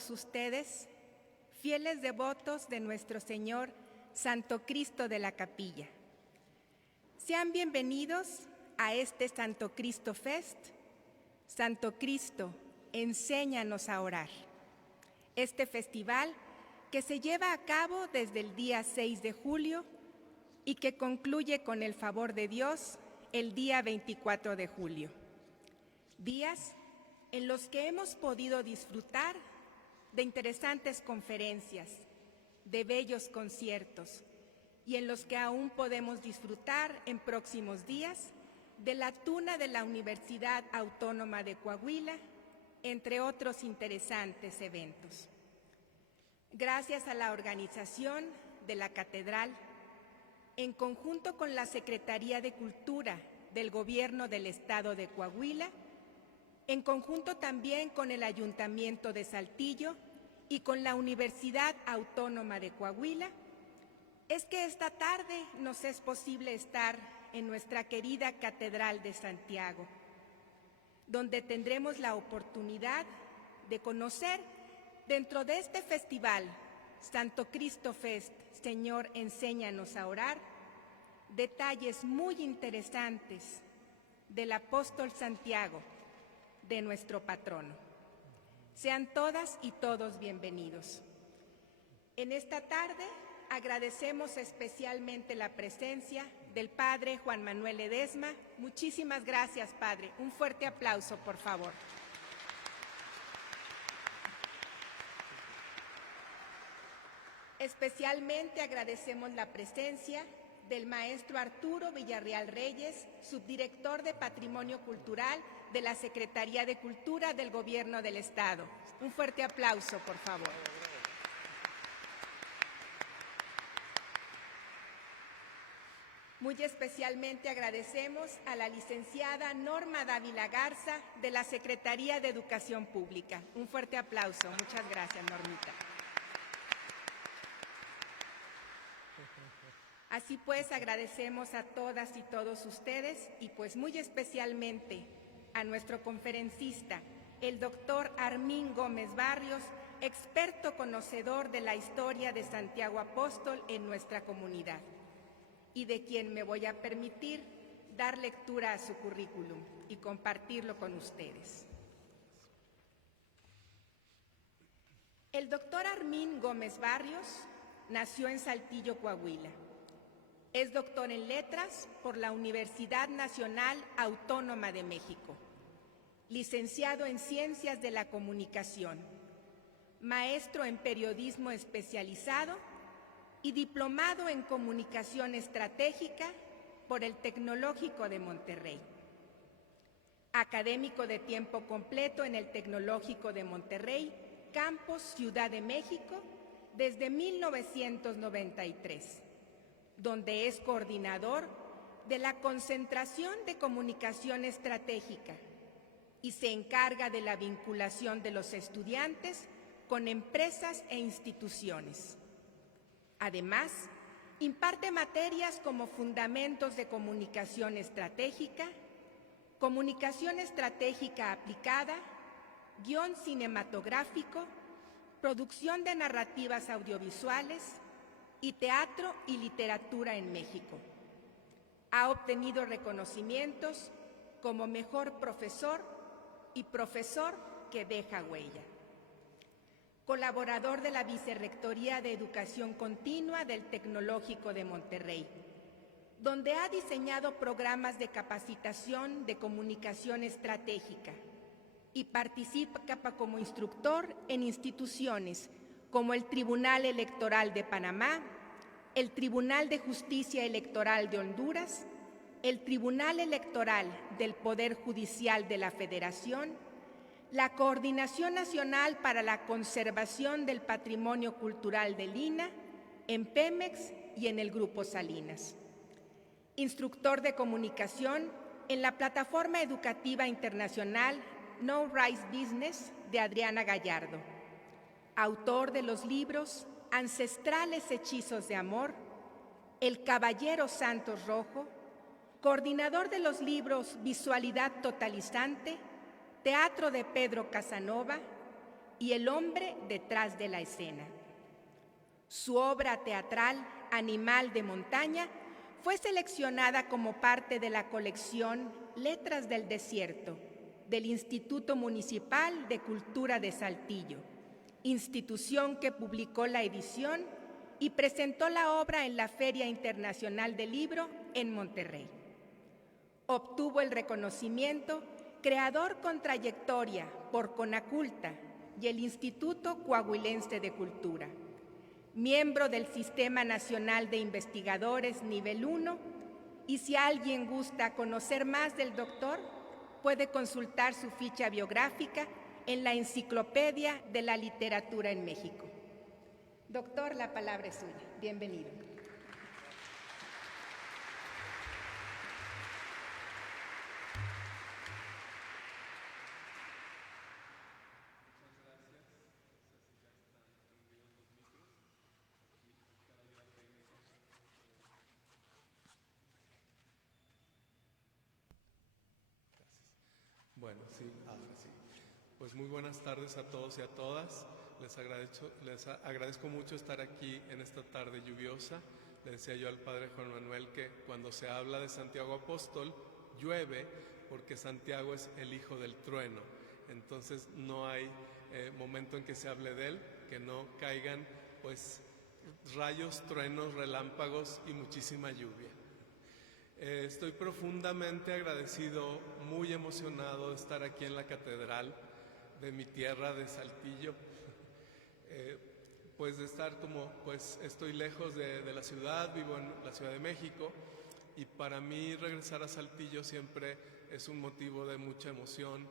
todos ustedes, fieles devotos de nuestro Señor Santo Cristo de la Capilla. Sean bienvenidos a este Santo Cristo Fest. Santo Cristo, enséñanos a orar. Este festival que se lleva a cabo desde el día 6 de julio y que concluye con el favor de Dios el día 24 de julio. Días en los que hemos podido disfrutar de interesantes conferencias, de bellos conciertos y en los que aún podemos disfrutar en próximos días de la tuna de la Universidad Autónoma de Coahuila, entre otros interesantes eventos. Gracias a la organización de la Catedral, en conjunto con la Secretaría de Cultura del Gobierno del Estado de Coahuila, en conjunto también con el Ayuntamiento de Saltillo y con la Universidad Autónoma de Coahuila, es que esta tarde nos es posible estar en nuestra querida Catedral de Santiago, donde tendremos la oportunidad de conocer dentro de este festival, Santo Cristo Fest, Señor, enséñanos a orar, detalles muy interesantes del apóstol Santiago, de nuestro patrono. Sean todas y todos bienvenidos. En esta tarde agradecemos especialmente la presencia del Padre Juan Manuel Ledesma. Muchísimas gracias, Padre. Un fuerte aplauso, por favor. Especialmente agradecemos la presencia del maestro Arturo Villarreal Reyes, subdirector de Patrimonio Cultural de la Secretaría de Cultura del Gobierno del Estado. Un fuerte aplauso, por favor. Muy especialmente agradecemos a la licenciada Norma Dávila Garza de la Secretaría de Educación Pública. Un fuerte aplauso. Muchas gracias, Normita. Así pues, agradecemos a todas y todos ustedes y pues muy especialmente a nuestro conferencista, el doctor Armín Gómez Barrios, experto conocedor de la historia de Santiago Apóstol en nuestra comunidad, y de quien me voy a permitir dar lectura a su currículum y compartirlo con ustedes. El doctor Armín Gómez Barrios nació en Saltillo, Coahuila. Es doctor en Letras por la Universidad Nacional Autónoma de México, licenciado en Ciencias de la Comunicación, maestro en Periodismo especializado y diplomado en Comunicación Estratégica por el Tecnológico de Monterrey. Académico de tiempo completo en el Tecnológico de Monterrey, Campus Ciudad de México, desde 1993. Donde es coordinador de la Concentración de Comunicación Estratégica y se encarga de la vinculación de los estudiantes con empresas e instituciones. Además, imparte materias como Fundamentos de Comunicación Estratégica, Comunicación Estratégica Aplicada, Guión Cinematográfico, Producción de Narrativas Audiovisuales, y Teatro y Literatura en México. Ha obtenido reconocimientos como Mejor Profesor y Profesor que deja huella. Colaborador de la Vicerrectoría de Educación Continua del Tecnológico de Monterrey, donde ha diseñado programas de capacitación de comunicación estratégica y participa como instructor en instituciones como el Tribunal Electoral de Panamá, el Tribunal de Justicia Electoral de Honduras, el Tribunal Electoral del Poder Judicial de la Federación, la Coordinación Nacional para la Conservación del Patrimonio Cultural del INAH, en Pemex y en el Grupo Salinas. Instructor de comunicación en la Plataforma Educativa Internacional No Rice Business de Adriana Gallardo. Autor de los libros Ancestrales Hechizos de Amor, El Caballero Santos Rojo, coordinador de los libros Visualidad Totalizante, Teatro de Pedro Casanova, y el hombre detrás de la escena. Su obra teatral, Animal de Montaña, fue seleccionada como parte de la colección Letras del Desierto del Instituto Municipal de Cultura de Saltillo, institución que publicó la edición y presentó la obra en la Feria Internacional del Libro en Monterrey. Obtuvo el reconocimiento Creador con Trayectoria por Conaculta y el Instituto Coahuilense de Cultura. Miembro del Sistema Nacional de Investigadores Nivel 1, y si alguien gusta conocer más del doctor, puede consultar su ficha biográfica en la Enciclopedia de la Literatura en México. Doctor, la palabra es suya. Bienvenido. Bueno, sí, ahora sí. Pues muy buenas tardes a todos y a todas. Les agradezco mucho estar aquí en esta tarde lluviosa. Le decía yo al padre Juan Manuel que cuando se habla de Santiago Apóstol, llueve porque Santiago es el hijo del trueno. Entonces no hay momento en que se hable de él que no caigan pues rayos, truenos, relámpagos y muchísima lluvia. Estoy profundamente agradecido, muy emocionado de estar aquí en la catedral de mi tierra de Saltillo. Pues de estar estoy lejos de la ciudad, vivo en la Ciudad de México, y para mí regresar a Saltillo siempre es un motivo de mucha emoción,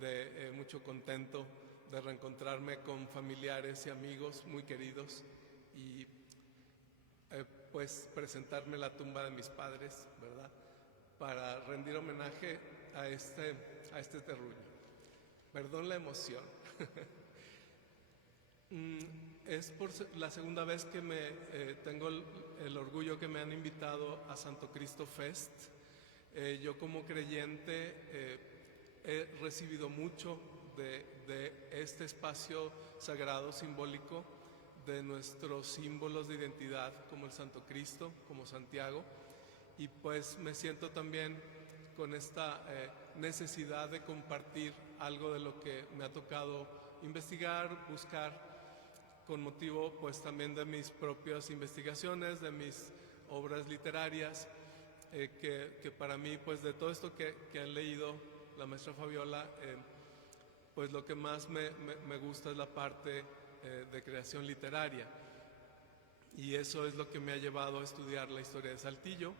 de mucho contento, de reencontrarme con familiares y amigos muy queridos y pues presentarme la tumba de mis padres, ¿verdad? Para rendir homenaje a este terruño. Perdón la emoción. Es por la segunda vez que tengo el orgullo que me han invitado a Santo Cristo Fest. Yo como creyente he recibido mucho de este espacio sagrado, simbólico, de nuestros símbolos de identidad como el Santo Cristo, como Santiago, y pues me siento también con esta necesidad de compartir algo de lo que me ha tocado investigar, buscar, con motivo pues también de mis propias investigaciones, de mis obras literarias, que para mí pues de todo esto que han leído la maestra Fabiola, pues lo que más me gusta es la parte de creación literaria, y eso es lo que me ha llevado a estudiar la historia de Saltillo.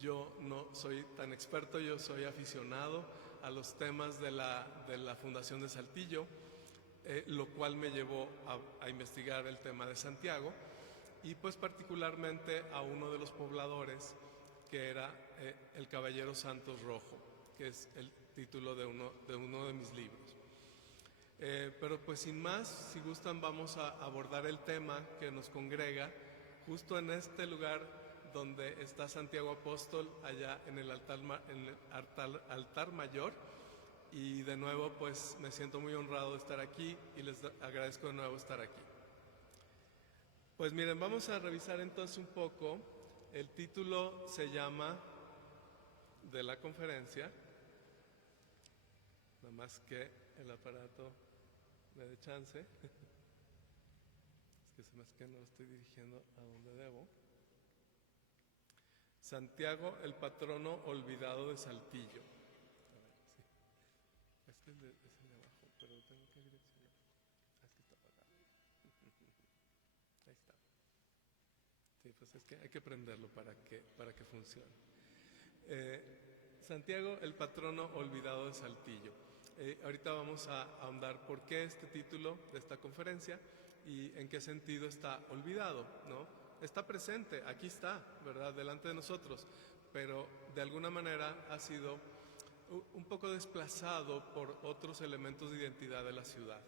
Yo no soy tan experto, yo soy aficionado a los temas de la Fundación de Saltillo, lo cual me llevó a investigar el tema de Santiago y pues particularmente a uno de los pobladores, que era el Caballero Santos Rojo, que es el título de uno de mis libros. Pero pues sin más, si gustan, vamos a abordar el tema que nos congrega justo en este lugar donde está Santiago Apóstol, allá en el altar mayor. Y de nuevo pues me siento muy honrado de estar aquí y les agradezco de nuevo estar aquí. Pues miren, vamos a revisar entonces un poco. El título se llama de la conferencia, nada más que el aparato me dé chance. Es que se me hace que no estoy dirigiendo a donde debo. Santiago, el patrono olvidado de Saltillo. Este es el de abajo, pero lo tengo que direccionar. Es que está apagado. Ahí está. Sí, pues es que hay que prenderlo para que funcione. Santiago, el patrono olvidado de Saltillo. Ahorita vamos a ahondar por qué este título de esta conferencia y en qué sentido está olvidado, ¿no? Está presente, aquí está, ¿verdad?, delante de nosotros, pero de alguna manera ha sido un poco desplazado por otros elementos de identidad de la ciudad.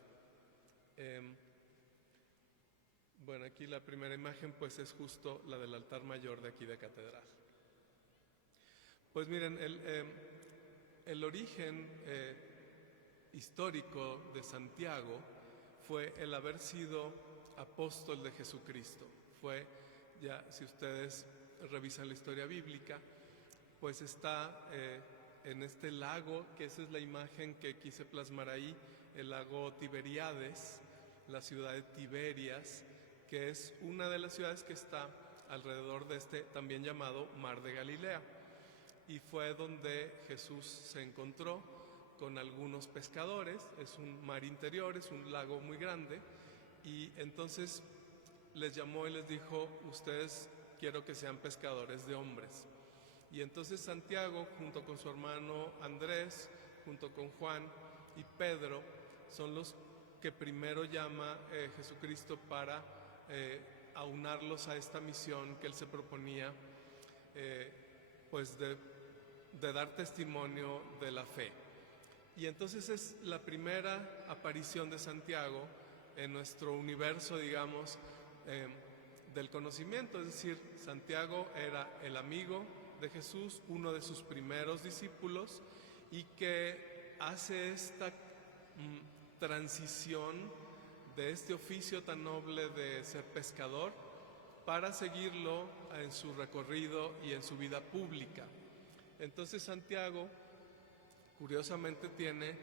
Bueno, aquí la primera imagen pues es justo la del altar mayor de aquí de Catedral. Pues miren, el origen histórico de Santiago fue el haber sido apóstol de Jesucristo. Fue, ya si ustedes revisan la historia bíblica, pues está en este lago, que esa es la imagen que quise plasmar ahí, el lago Tiberíades, la ciudad de Tiberias, que es una de las ciudades que está alrededor de este también llamado Mar de Galilea. Y fue donde Jesús se encontró con algunos pescadores. Es un mar interior, es un lago muy grande, y entonces les llamó y les dijo: ustedes quiero que sean pescadores de hombres. Y entonces Santiago, junto con su hermano Andrés, junto con Juan y Pedro, son los que primero llama Jesucristo para aunarlos a esta misión que él se proponía, pues de dar testimonio de la fe. Y entonces es la primera aparición de Santiago en nuestro universo, digamos, del conocimiento. Es decir, Santiago era el amigo de Jesús, uno de sus primeros discípulos, y que hace esta transición de este oficio tan noble de ser pescador para seguirlo en su recorrido y en su vida pública. Entonces Santiago, curiosamente, tiene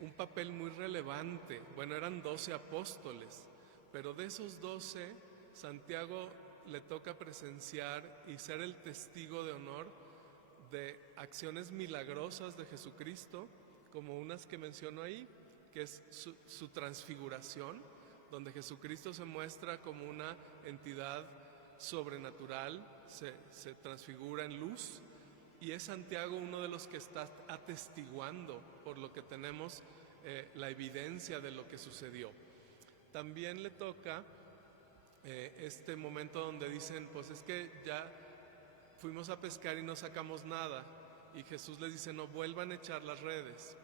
un papel muy relevante. Bueno, eran 12 apóstoles, pero de esos 12, Santiago le toca presenciar y ser el testigo de honor de acciones milagrosas de Jesucristo, como unas que menciono ahí, que es su transfiguración, donde Jesucristo se muestra como una entidad sobrenatural, se transfigura en luz, y es Santiago uno de los que está atestiguando, por lo que tenemos la evidencia de lo que sucedió. También le toca este momento donde dicen: pues es que ya fuimos a pescar y no sacamos nada, y Jesús les dice: no vuelvan a echar las redes.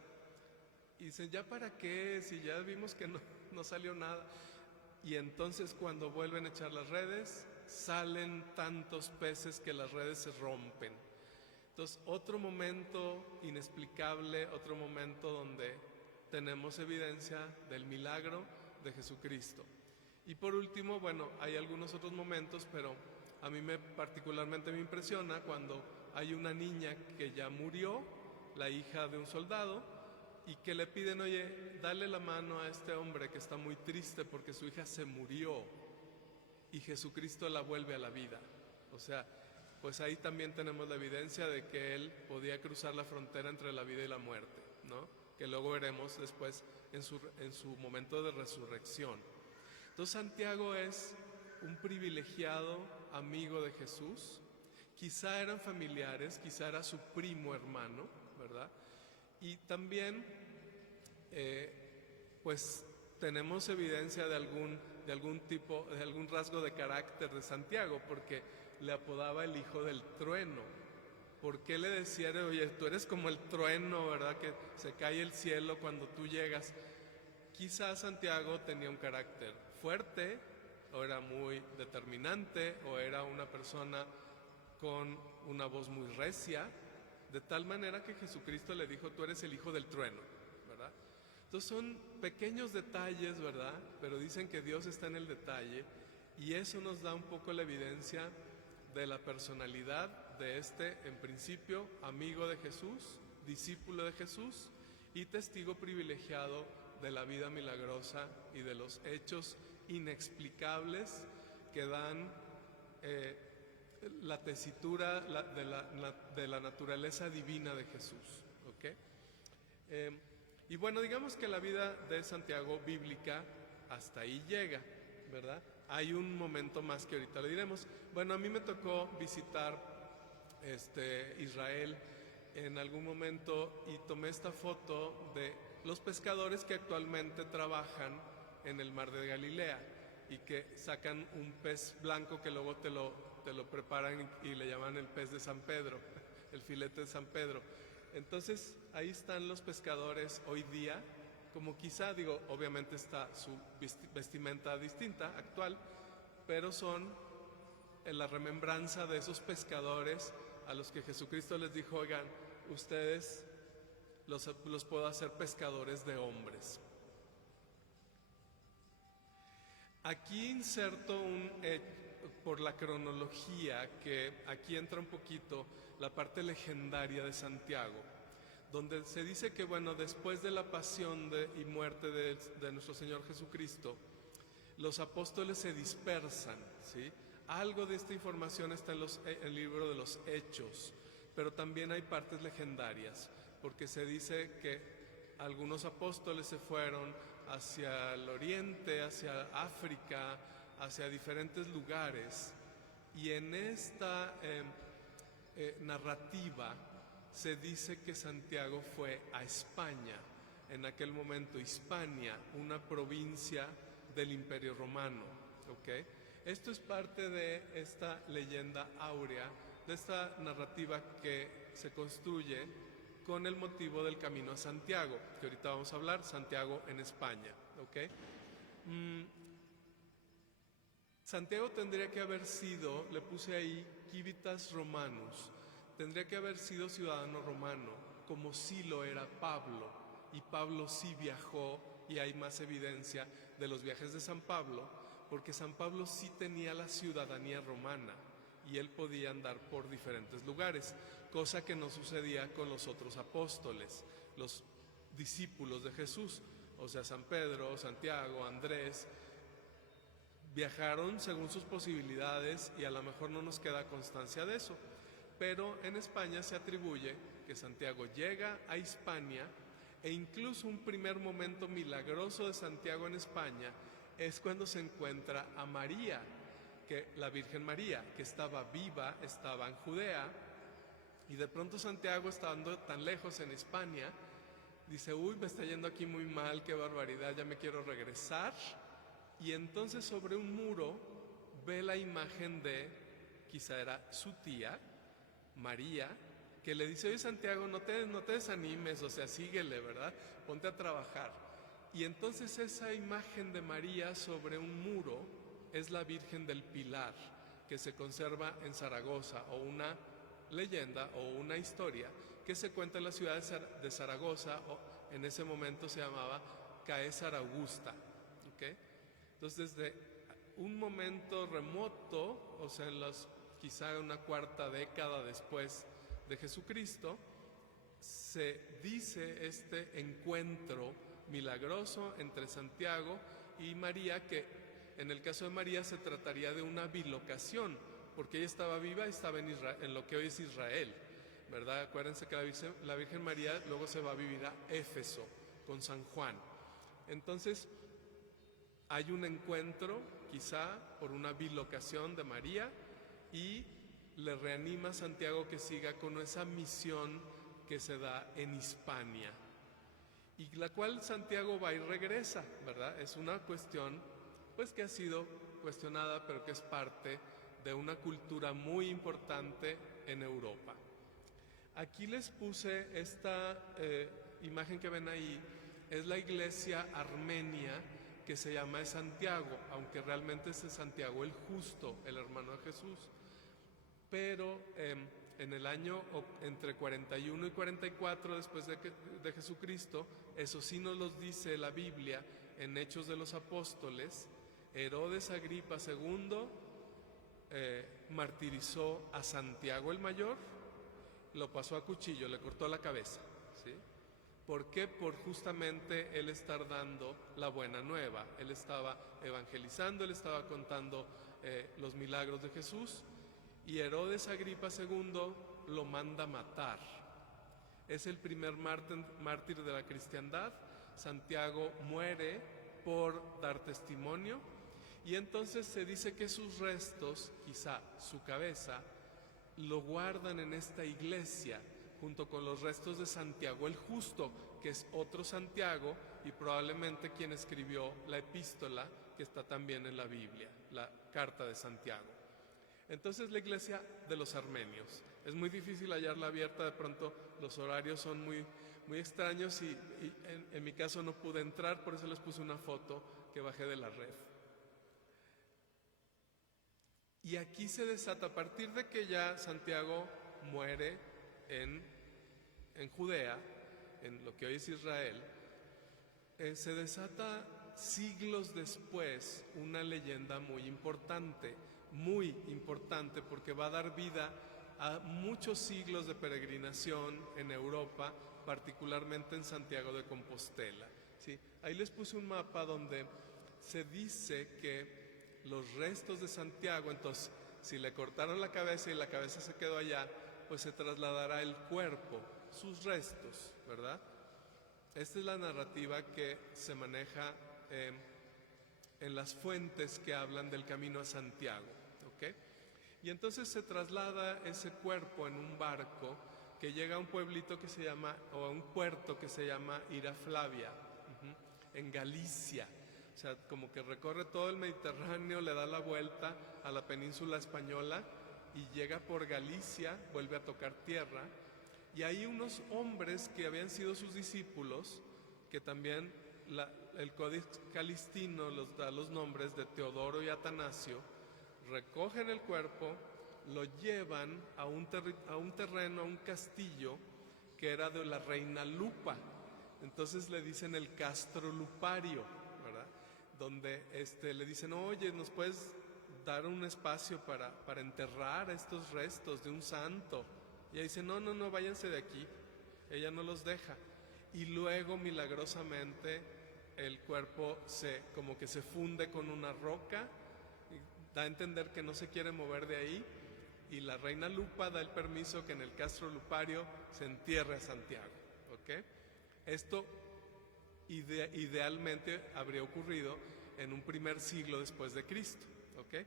Y dicen: ¿ya para qué? Si ya vimos que no salió nada. Y entonces cuando vuelven a echar las redes, salen tantos peces que las redes se rompen. Entonces, otro momento inexplicable, otro momento donde tenemos evidencia del milagro de Jesucristo. Y por último, bueno, hay algunos otros momentos, pero a mí particularmente me impresiona cuando hay una niña que ya murió, la hija de un soldado, y que le piden: oye, dale la mano a este hombre que está muy triste porque su hija se murió, y Jesucristo la vuelve a la vida. O sea, pues ahí también tenemos la evidencia de que él podía cruzar la frontera entre la vida y la muerte, ¿no? Que luego veremos después en su momento de resurrección. Entonces Santiago es un privilegiado amigo de Jesús. Quizá eran familiares, quizá era su primo hermano, ¿verdad? Y también pues tenemos evidencia de algún tipo, de algún rasgo de carácter de Santiago, porque le apodaba el hijo del trueno. ¿Por qué le decía: oye, tú eres como el trueno, ¿verdad? Que se cae el cielo cuando tú llegas. Quizás Santiago tenía un carácter fuerte, o era muy determinante, o era una persona con una voz muy recia, de tal manera que Jesucristo le dijo: tú eres el hijo del trueno, ¿verdad? Entonces son pequeños detalles, ¿verdad? Pero dicen que Dios está en el detalle, y eso nos da un poco la evidencia de la personalidad de este, en principio, amigo de Jesús, discípulo de Jesús y testigo privilegiado de la vida milagrosa y de los hechos inexplicables que dan la tesitura de la naturaleza divina de Jesús, ¿okay? Y bueno, digamos que la vida de Santiago bíblica hasta ahí llega, ¿verdad? Hay un momento más que ahorita le diremos. Bueno, a mí me tocó visitar Israel en algún momento y tomé esta foto de los pescadores que actualmente trabajan en el Mar de Galilea y que sacan un pez blanco que luego te lo preparan y le llaman el pez de San Pedro, el filete de San Pedro. Entonces ahí están los pescadores hoy día, como quizá, obviamente está su vestimenta distinta, actual, pero son en la remembranza de esos pescadores a los que Jesucristo les dijo: oigan, ustedes los puedo hacer pescadores de hombres. Aquí inserto por la cronología, que aquí entra un poquito la parte legendaria de Santiago, donde se dice que, bueno, después de la pasión y muerte de nuestro Señor Jesucristo, los apóstoles se dispersan, ¿sí? Algo de esta información está en el libro de los Hechos, pero también hay partes legendarias, porque se dice que algunos apóstoles se fueron hacia el oriente, hacia África, hacia diferentes lugares, y en esta narrativa se dice que Santiago fue a España, en aquel momento Hispania, una provincia del Imperio Romano, ¿ok? Esto es parte de esta leyenda áurea, de esta narrativa que se construye con el motivo del Camino a Santiago, que ahorita vamos a hablar, Santiago en España, ¿ok? Santiago tendría que haber sido, le puse ahí, civitas romanus, tendría que haber sido ciudadano romano, como sí lo era Pablo, y Pablo sí viajó, y hay más evidencia de los viajes de San Pablo, porque San Pablo sí tenía la ciudadanía romana, y él podía andar por diferentes lugares, cosa que no sucedía con los otros apóstoles, los discípulos de Jesús, o sea, San Pedro, Santiago, Andrés, viajaron según sus posibilidades y a lo mejor no nos queda constancia de eso, pero en España se atribuye que Santiago llega a Hispania, e incluso un primer momento milagroso de Santiago en España es cuando se encuentra a María, que la Virgen María, que estaba viva, estaba en Judea, y de pronto Santiago, estando tan lejos en España, dice: uy, me está yendo aquí muy mal, qué barbaridad, ya me quiero regresar. Y entonces sobre un muro ve la imagen de, quizá era su tía, María, que le dice: oye, Santiago, no te desanimes, o sea, síguele, ¿verdad? Ponte a trabajar. Y entonces esa imagen de María sobre un muro es la Virgen del Pilar, que se conserva en Zaragoza, o una leyenda o una historia que se cuenta en la ciudad de Zaragoza, o en ese momento se llamaba Caesar Augusta, ¿okay? Entonces, desde un momento remoto, o sea, quizá una cuarta década después de Jesucristo, se dice este encuentro milagroso entre Santiago y María, que en el caso de María se trataría de una bilocación, porque ella estaba viva y estaba en lo que hoy es Israel, ¿verdad? Acuérdense que la Virgen María luego se va a vivir a Éfeso con San Juan. Entonces, hay un encuentro, quizá por una bilocación de María, y le reanima a Santiago que siga con esa misión que se da en Hispania, y la cual Santiago va y regresa, ¿verdad? Es una cuestión, pues, que ha sido cuestionada, pero que es parte de una cultura muy importante en Europa. Aquí les puse esta imagen que ven ahí, es la iglesia armenia que se llama de Santiago, aunque realmente es de Santiago el Justo, el hermano de Jesús. Pero en el año entre 41 y 44 después de Jesucristo, eso sí nos lo dice la Biblia en Hechos de los Apóstoles, Herodes Agripa II martirizó a Santiago el Mayor, lo pasó a cuchillo, le cortó la cabeza, ¿sí? ¿Por qué? Por justamente él estar dando la buena nueva. Él estaba evangelizando, él estaba contando los milagros de Jesús, y Herodes Agripa II lo manda matar. Es el primer mártir de la cristiandad. Santiago muere por dar testimonio, y entonces se dice que sus restos, quizá su cabeza, lo guardan en esta iglesia junto con los restos de Santiago el Justo, que es otro Santiago y probablemente quien escribió la epístola que está también en la Biblia, la carta de Santiago. Entonces, la iglesia de los armenios, es muy difícil hallarla abierta, de pronto los horarios son muy extraños, y en mi caso no pude entrar, por eso les puse una foto que bajé de la red. Y aquí se desata, a partir de que ya Santiago muere en Judea, en lo que hoy es Israel, se desata siglos después una leyenda muy importante, porque va a dar vida a muchos siglos de peregrinación en Europa, particularmente en Santiago de Compostela. ¿Sí? Ahí les puse un mapa donde se dice que los restos de Santiago, entonces, si le cortaron la cabeza y la cabeza se quedó allá, pues se trasladará el cuerpo, sus restos, ¿verdad? Esta es la narrativa que se maneja en las fuentes que hablan del camino a Santiago, ¿ok? Y entonces se traslada ese cuerpo en un barco que llega a un pueblito que se llama, o a un puerto que se llama Iraflavia, en Galicia. O sea, como que recorre todo el Mediterráneo, le da la vuelta a la península española y llega por Galicia, vuelve a tocar tierra. Y hay unos hombres que habían sido sus discípulos, que también el Codex Calistino los da los nombres de Teodoro y Atanasio, recogen el cuerpo, lo llevan a un terreno, a un castillo que era de la reina Lupa. Entonces le dicen el Castro Lupario, ¿verdad? Donde le dicen, oye, ¿nos puedes dar un espacio para enterrar estos restos de un santo? Y ella dice, no, váyanse de aquí. Ella no los deja. Y luego, milagrosamente, el cuerpo como que se funde con una roca, da a entender que no se quiere mover de ahí, y la reina Lupa da el permiso que en el Castro Lupario se entierre a Santiago, ¿ok? Esto idealmente habría ocurrido en un primer siglo después de Cristo, ¿ok?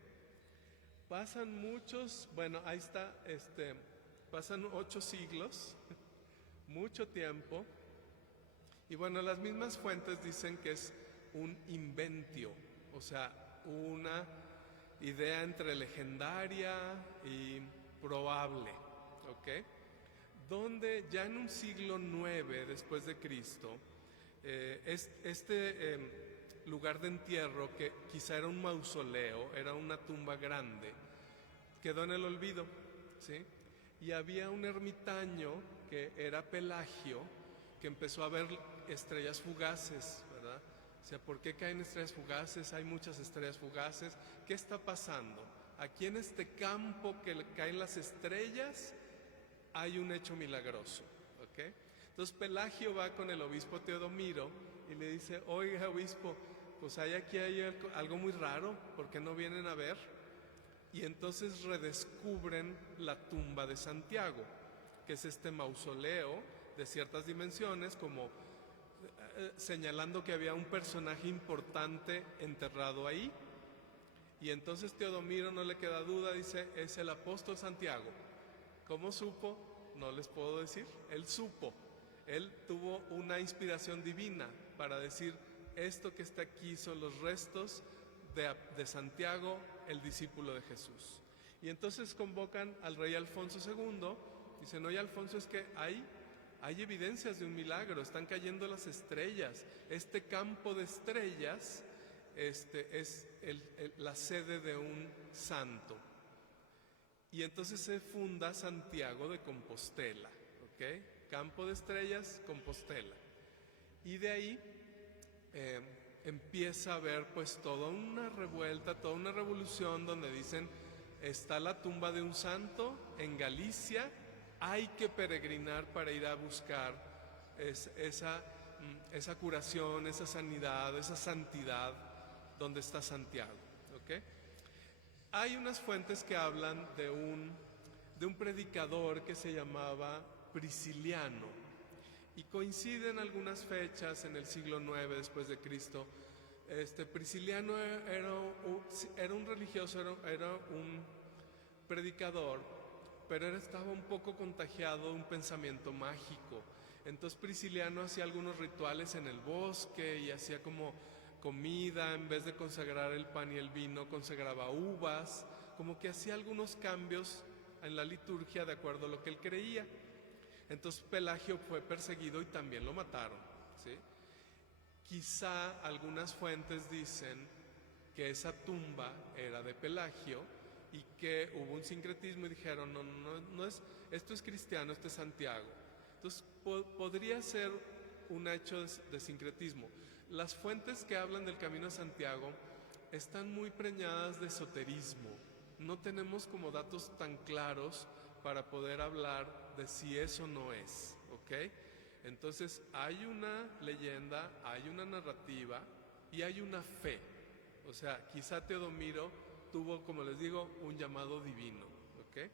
Pasan muchos, bueno, ahí está, pasan 8 siglos, mucho tiempo, y bueno, las mismas fuentes dicen que es un inventio, o sea, una idea entre legendaria y probable, ¿ok? Donde ya en un siglo IX después de Cristo, lugar de entierro, que quizá era un mausoleo, era una tumba grande, quedó en el olvido, ¿sí? Y había un ermitaño que era Pelagio, que empezó a ver estrellas fugaces, ¿verdad? O sea, ¿por qué caen estrellas fugaces? Hay muchas estrellas fugaces. ¿Qué está pasando? Aquí en este campo que caen las estrellas hay un hecho milagroso, ¿ok? Entonces Pelagio va con el obispo Teodomiro y le dice, oiga, obispo, pues hay algo muy raro, ¿por qué no vienen a ver? Y entonces redescubren la tumba de Santiago, que es este mausoleo de ciertas dimensiones, como señalando que había un personaje importante enterrado ahí. Y entonces Teodomiro, no le queda duda, dice, es el apóstol Santiago. ¿Cómo supo? No les puedo decir. Él supo. Él tuvo una inspiración divina para decir, esto que está aquí son los restos de Santiago, el discípulo de Jesús. Y entonces convocan al rey Alfonso II. Dicen, oye, Alfonso, es que hay evidencias de un milagro, están cayendo las estrellas. Este campo de estrellas es la sede de un santo. Y entonces se funda Santiago de Compostela, ¿ok? Campo de estrellas, Compostela. Y de ahí empieza a haber pues toda una revuelta, toda una revolución donde dicen, está la tumba de un santo en Galicia, hay que peregrinar para ir a buscar esa curación, esa sanidad, esa santidad donde está Santiago, ¿ok? Hay unas fuentes que hablan de un predicador que se llamaba Prisciliano, y coinciden algunas fechas en el siglo IX después de Cristo. Prisciliano era un religioso, era un predicador, pero él estaba un poco contagiado de un pensamiento mágico. Entonces Prisciliano hacía algunos rituales en el bosque y hacía como comida, en vez de consagrar el pan y el vino, consagraba uvas, como que hacía algunos cambios en la liturgia de acuerdo a lo que él creía. Entonces Pelagio fue perseguido y también lo mataron, ¿sí? Quizá algunas fuentes dicen que esa tumba era de Pelagio y que hubo un sincretismo y dijeron, no es, esto es cristiano, esto es Santiago. Entonces podría ser un hecho de sincretismo. Las fuentes que hablan del Camino a Santiago están muy preñadas de esoterismo. No tenemos como datos tan claros para poder hablar de si eso no es, ¿ok? Entonces hay una leyenda, hay una narrativa y hay una fe. O sea, quizá Teodomiro tuvo, como les digo, un llamado divino, ¿ok?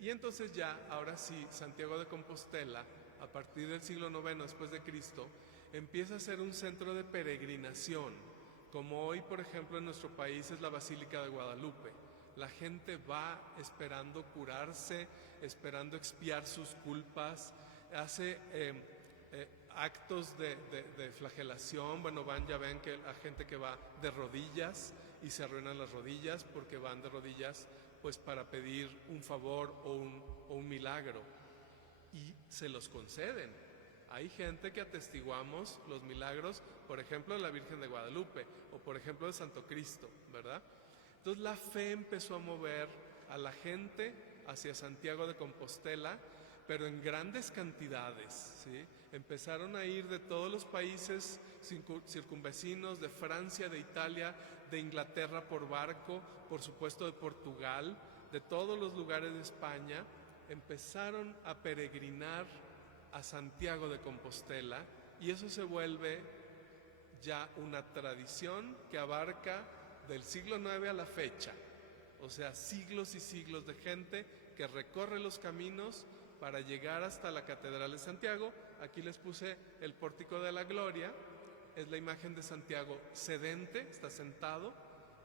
Y entonces ya, ahora sí, Santiago de Compostela, a partir del siglo IX después de Cristo, empieza a ser un centro de peregrinación, como hoy, por ejemplo, en nuestro país es la Basílica de Guadalupe. La gente va esperando curarse, esperando expiar sus culpas, hace actos de flagelación. Bueno, ya ven que la gente que va de rodillas y se arruinan las rodillas porque van de rodillas pues para pedir un favor o un milagro, y se los conceden. Hay gente que atestiguamos los milagros, por ejemplo, de la Virgen de Guadalupe o por ejemplo de Santo Cristo, ¿verdad? Entonces la fe empezó a mover a la gente hacia Santiago de Compostela, pero en grandes cantidades, ¿sí? Empezaron a ir de todos los países circunvecinos, de Francia, de Italia, de Inglaterra por barco, por supuesto de Portugal, de todos los lugares de España, empezaron a peregrinar a Santiago de Compostela, y eso se vuelve ya una tradición que abarca del siglo IX a la fecha. O sea, siglos y siglos de gente que recorre los caminos para llegar hasta la Catedral de Santiago. Aquí les puse el Pórtico de la Gloria, es la imagen de Santiago sedente, está sentado,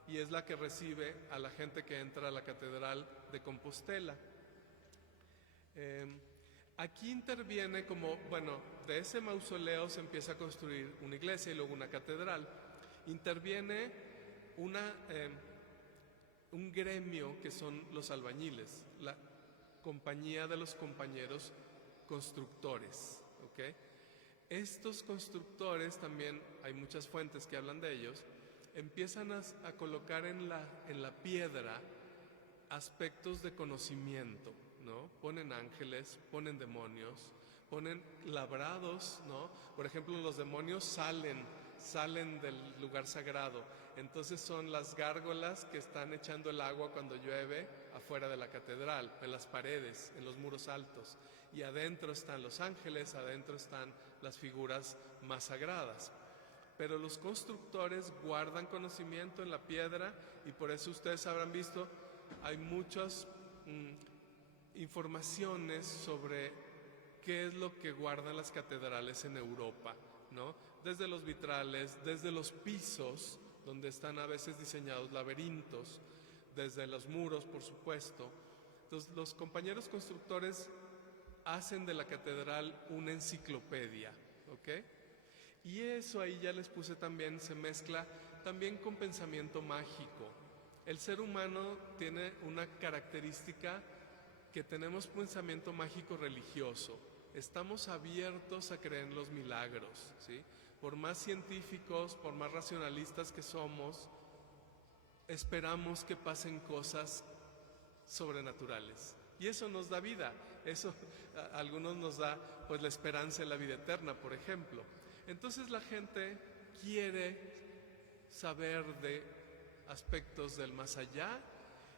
y es la que recibe a la gente que entra a la Catedral de Compostela. Aquí interviene de ese mausoleo se empieza a construir una iglesia y luego una catedral. Interviene un gremio que son los albañiles, la compañía de los compañeros constructores, ¿ok? Estos constructores, también hay muchas fuentes que hablan de ellos, empiezan a colocar en la piedra aspectos de conocimiento, ¿no? Ponen ángeles, ponen demonios, ponen labrados, ¿no? Por ejemplo, los demonios salen del lugar sagrado. Entonces son las gárgolas que están echando el agua cuando llueve afuera de la catedral, en las paredes, en los muros altos. Y adentro están los ángeles, adentro están las figuras más sagradas. Pero los constructores guardan conocimiento en la piedra, y por eso ustedes habrán visto, hay muchas informaciones sobre qué es lo que guardan las catedrales en Europa, ¿no? Desde los vitrales, desde los pisos, donde están a veces diseñados laberintos, desde los muros, por supuesto. Entonces, los compañeros constructores hacen de la catedral una enciclopedia, ¿ok? Y eso ahí ya les puse también, se mezcla también con pensamiento mágico. El ser humano tiene una característica que tenemos pensamiento mágico religioso. Estamos abiertos a creer en los milagros, ¿sí? Por más científicos, por más racionalistas que somos, esperamos que pasen cosas sobrenaturales. Y eso nos da vida, eso a algunos nos da pues la esperanza en la vida eterna, por ejemplo. Entonces la gente quiere saber de aspectos del más allá,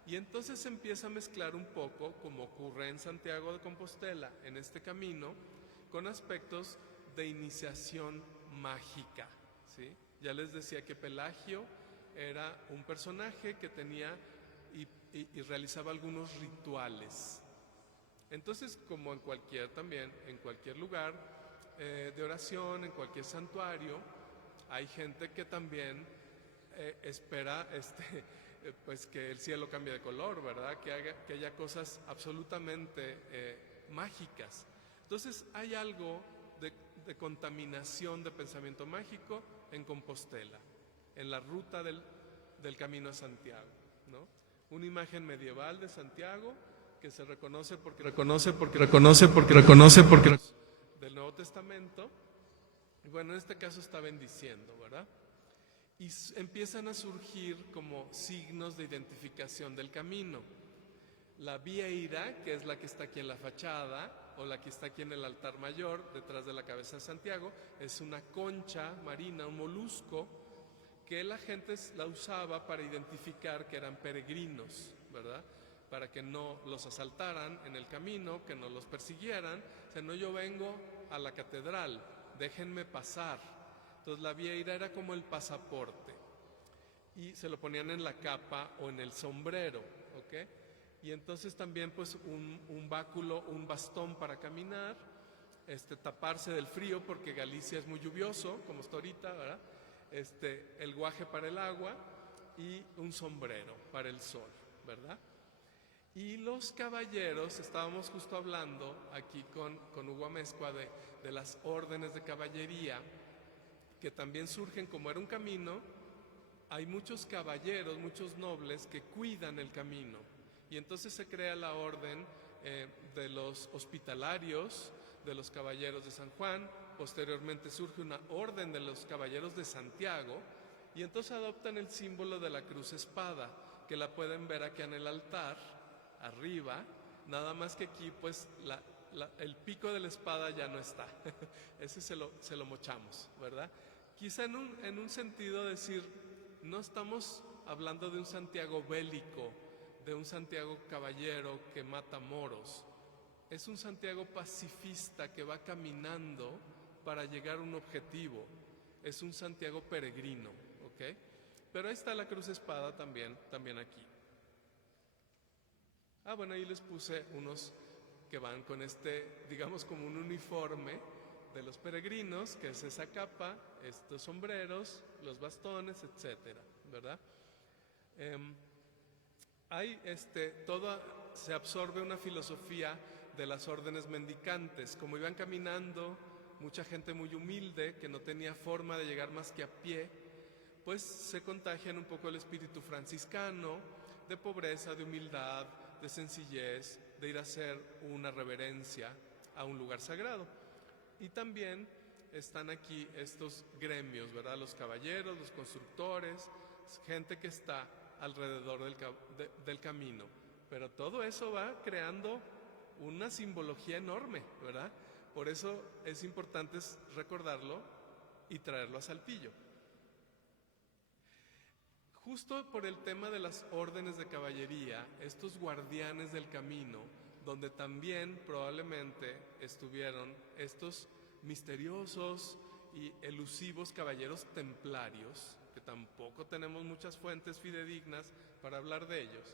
y entonces se empieza a mezclar un poco, como ocurre en Santiago de Compostela, en este camino, con aspectos de iniciación mágica, ¿sí? Ya les decía que Pelagio era un personaje que tenía y realizaba algunos rituales. Entonces, como en cualquier lugar de oración, en cualquier santuario, hay gente que también espera pues que el cielo cambie de color, ¿verdad? Que haya cosas absolutamente mágicas. Entonces hay algo de contaminación de pensamiento mágico en Compostela, en la ruta del Camino a Santiago, ¿no? Una imagen medieval de Santiago que se reconoce porque del Nuevo Testamento. Y bueno, en este caso está bendiciendo, ¿verdad? Y empiezan a surgir como signos de identificación del camino. la vieira, que es la que está aquí en la fachada, o la que está aquí en el altar mayor, detrás de la cabeza de Santiago, es una concha marina, un molusco, que la gente la usaba para identificar que eran peregrinos, ¿verdad? Para que no los asaltaran en el camino, que no los persiguieran. O sea, no, yo vengo a la catedral, déjenme pasar. Entonces la vieira era como el pasaporte y se lo ponían en la capa o en el sombrero, ¿ok? Y entonces también pues un báculo, un bastón para caminar, taparse del frío porque Galicia es muy lluvioso, como está ahorita, ¿verdad? El guaje para el agua y un sombrero para el sol, ¿verdad? Y los caballeros, estábamos justo hablando aquí con Hugo Amezcua de las órdenes de caballería, que también surgen como era un camino. Hay muchos caballeros, muchos nobles que cuidan el camino. Y entonces se crea la orden de los hospitalarios, de los caballeros de San Juan. Posteriormente surge una orden de los caballeros de Santiago. Y entonces adoptan el símbolo de la cruz espada, que la pueden ver aquí en el altar, arriba. Nada más que aquí pues el pico de la espada ya no está. Ese se lo mochamos, ¿verdad? Quizá en un sentido decir, no estamos hablando de un Santiago bélico, de un Santiago caballero que mata moros. Es un Santiago pacifista que va caminando para llegar a un objetivo. Es un Santiago peregrino, ¿ok? Pero ahí está la cruz espada también aquí. Bueno, ahí les puse unos que van con digamos como un uniforme de los peregrinos, que es esa capa, estos sombreros, los bastones, etcétera, ¿verdad? Se absorbe una filosofía de las órdenes mendicantes. Como iban caminando, mucha gente muy humilde que no tenía forma de llegar más que a pie, pues se contagian un poco el espíritu franciscano, de pobreza, de humildad, de sencillez, de ir a hacer una reverencia a un lugar sagrado. Y también están aquí estos gremios, ¿verdad? Los caballeros, los constructores, gente que está alrededor del camino. Pero todo eso va creando una simbología enorme, ¿verdad? Por eso es importante recordarlo y traerlo a Saltillo. Justo por el tema de las órdenes de caballería, estos guardianes del camino, donde también probablemente estuvieron estos misteriosos y elusivos caballeros templarios, que tampoco tenemos muchas fuentes fidedignas para hablar de ellos,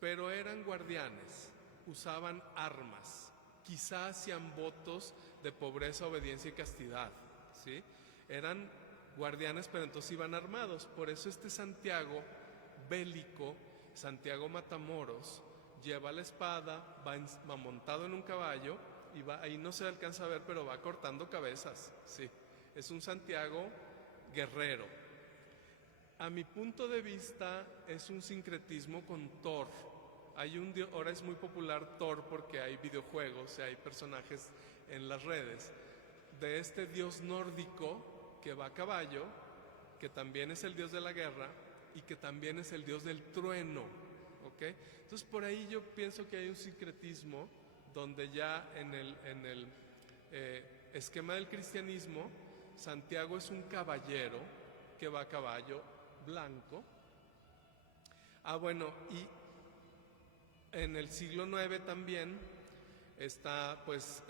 pero eran guardianes, usaban armas, quizás hacían votos de pobreza, obediencia y castidad, ¿sí? Eran guardianes, pero entonces iban armados. Por eso Santiago bélico, Santiago Matamoros, lleva la espada, va montado en un caballo y ahí no se alcanza a ver, pero va cortando cabezas, sí. Es un Santiago guerrero. A mi punto de vista es un sincretismo con Thor. Ahora es muy popular Thor porque hay videojuegos y hay personajes en las redes de este dios nórdico que va a caballo, que también es el dios de la guerra y que también es el dios del trueno, ¿ok? Entonces por ahí yo pienso que hay un sincretismo donde ya en el esquema del cristianismo, Santiago es un caballero que va a caballo blanco. Bueno, y en el siglo IX también está pues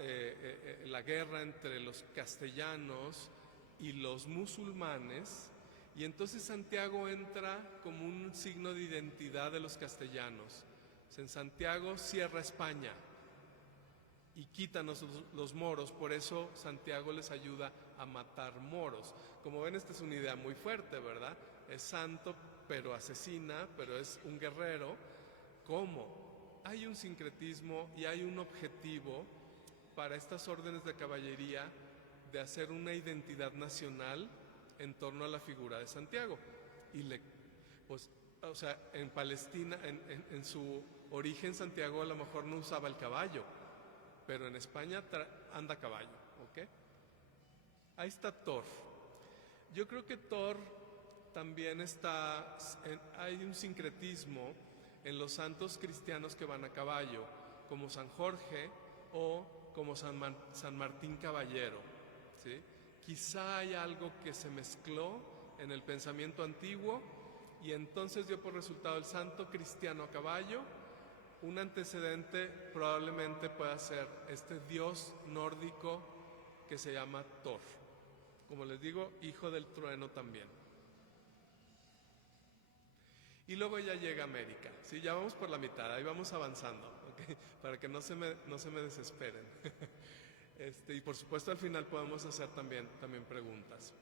la guerra entre los castellanos y los musulmanes, y entonces Santiago entra como un signo de identidad de los castellanos. En Santiago cierra España y quitan los moros, por eso Santiago les ayuda a matar moros. Como ven, esta es una idea muy fuerte, ¿verdad? Es santo, pero asesina, pero es un guerrero. ¿Cómo? Hay un sincretismo y hay un objetivo para estas órdenes de caballería de hacer una identidad nacional en torno a la figura de Santiago. Y en Palestina, en su origen, Santiago a lo mejor no usaba el caballo, pero en España anda a caballo, ¿ok? Ahí está Thor. Yo creo que Thor también hay un sincretismo en los santos cristianos que van a caballo, como San Jorge o como San Martín Caballero, ¿sí? Quizá hay algo que se mezcló en el pensamiento antiguo y entonces dio por resultado el santo cristiano a caballo. Un antecedente probablemente pueda ser este dios nórdico que se llama Thor. Como les digo, hijo del trueno también. Y luego ya llega América. Sí, ya vamos por la mitad, ahí vamos avanzando, ¿okay? Para que no se me desesperen. Y por supuesto al final podemos hacer también preguntas.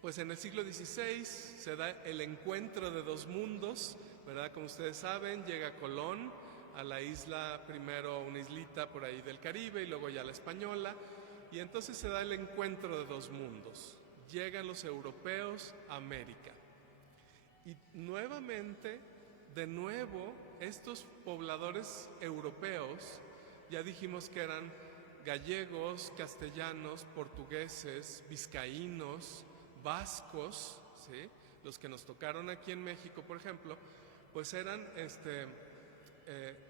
Pues en el siglo XVI se da el encuentro de dos mundos, ¿verdad? Como ustedes saben, llega Colón a la isla, primero una islita por ahí del Caribe y luego ya la Española, y entonces se da el encuentro de dos mundos. Llegan los europeos a América. Y nuevamente, de nuevo, estos pobladores europeos, ya dijimos que eran gallegos, castellanos, portugueses, vizcaínos, vascos, ¿sí? Los que nos tocaron aquí en México, por ejemplo, pues eran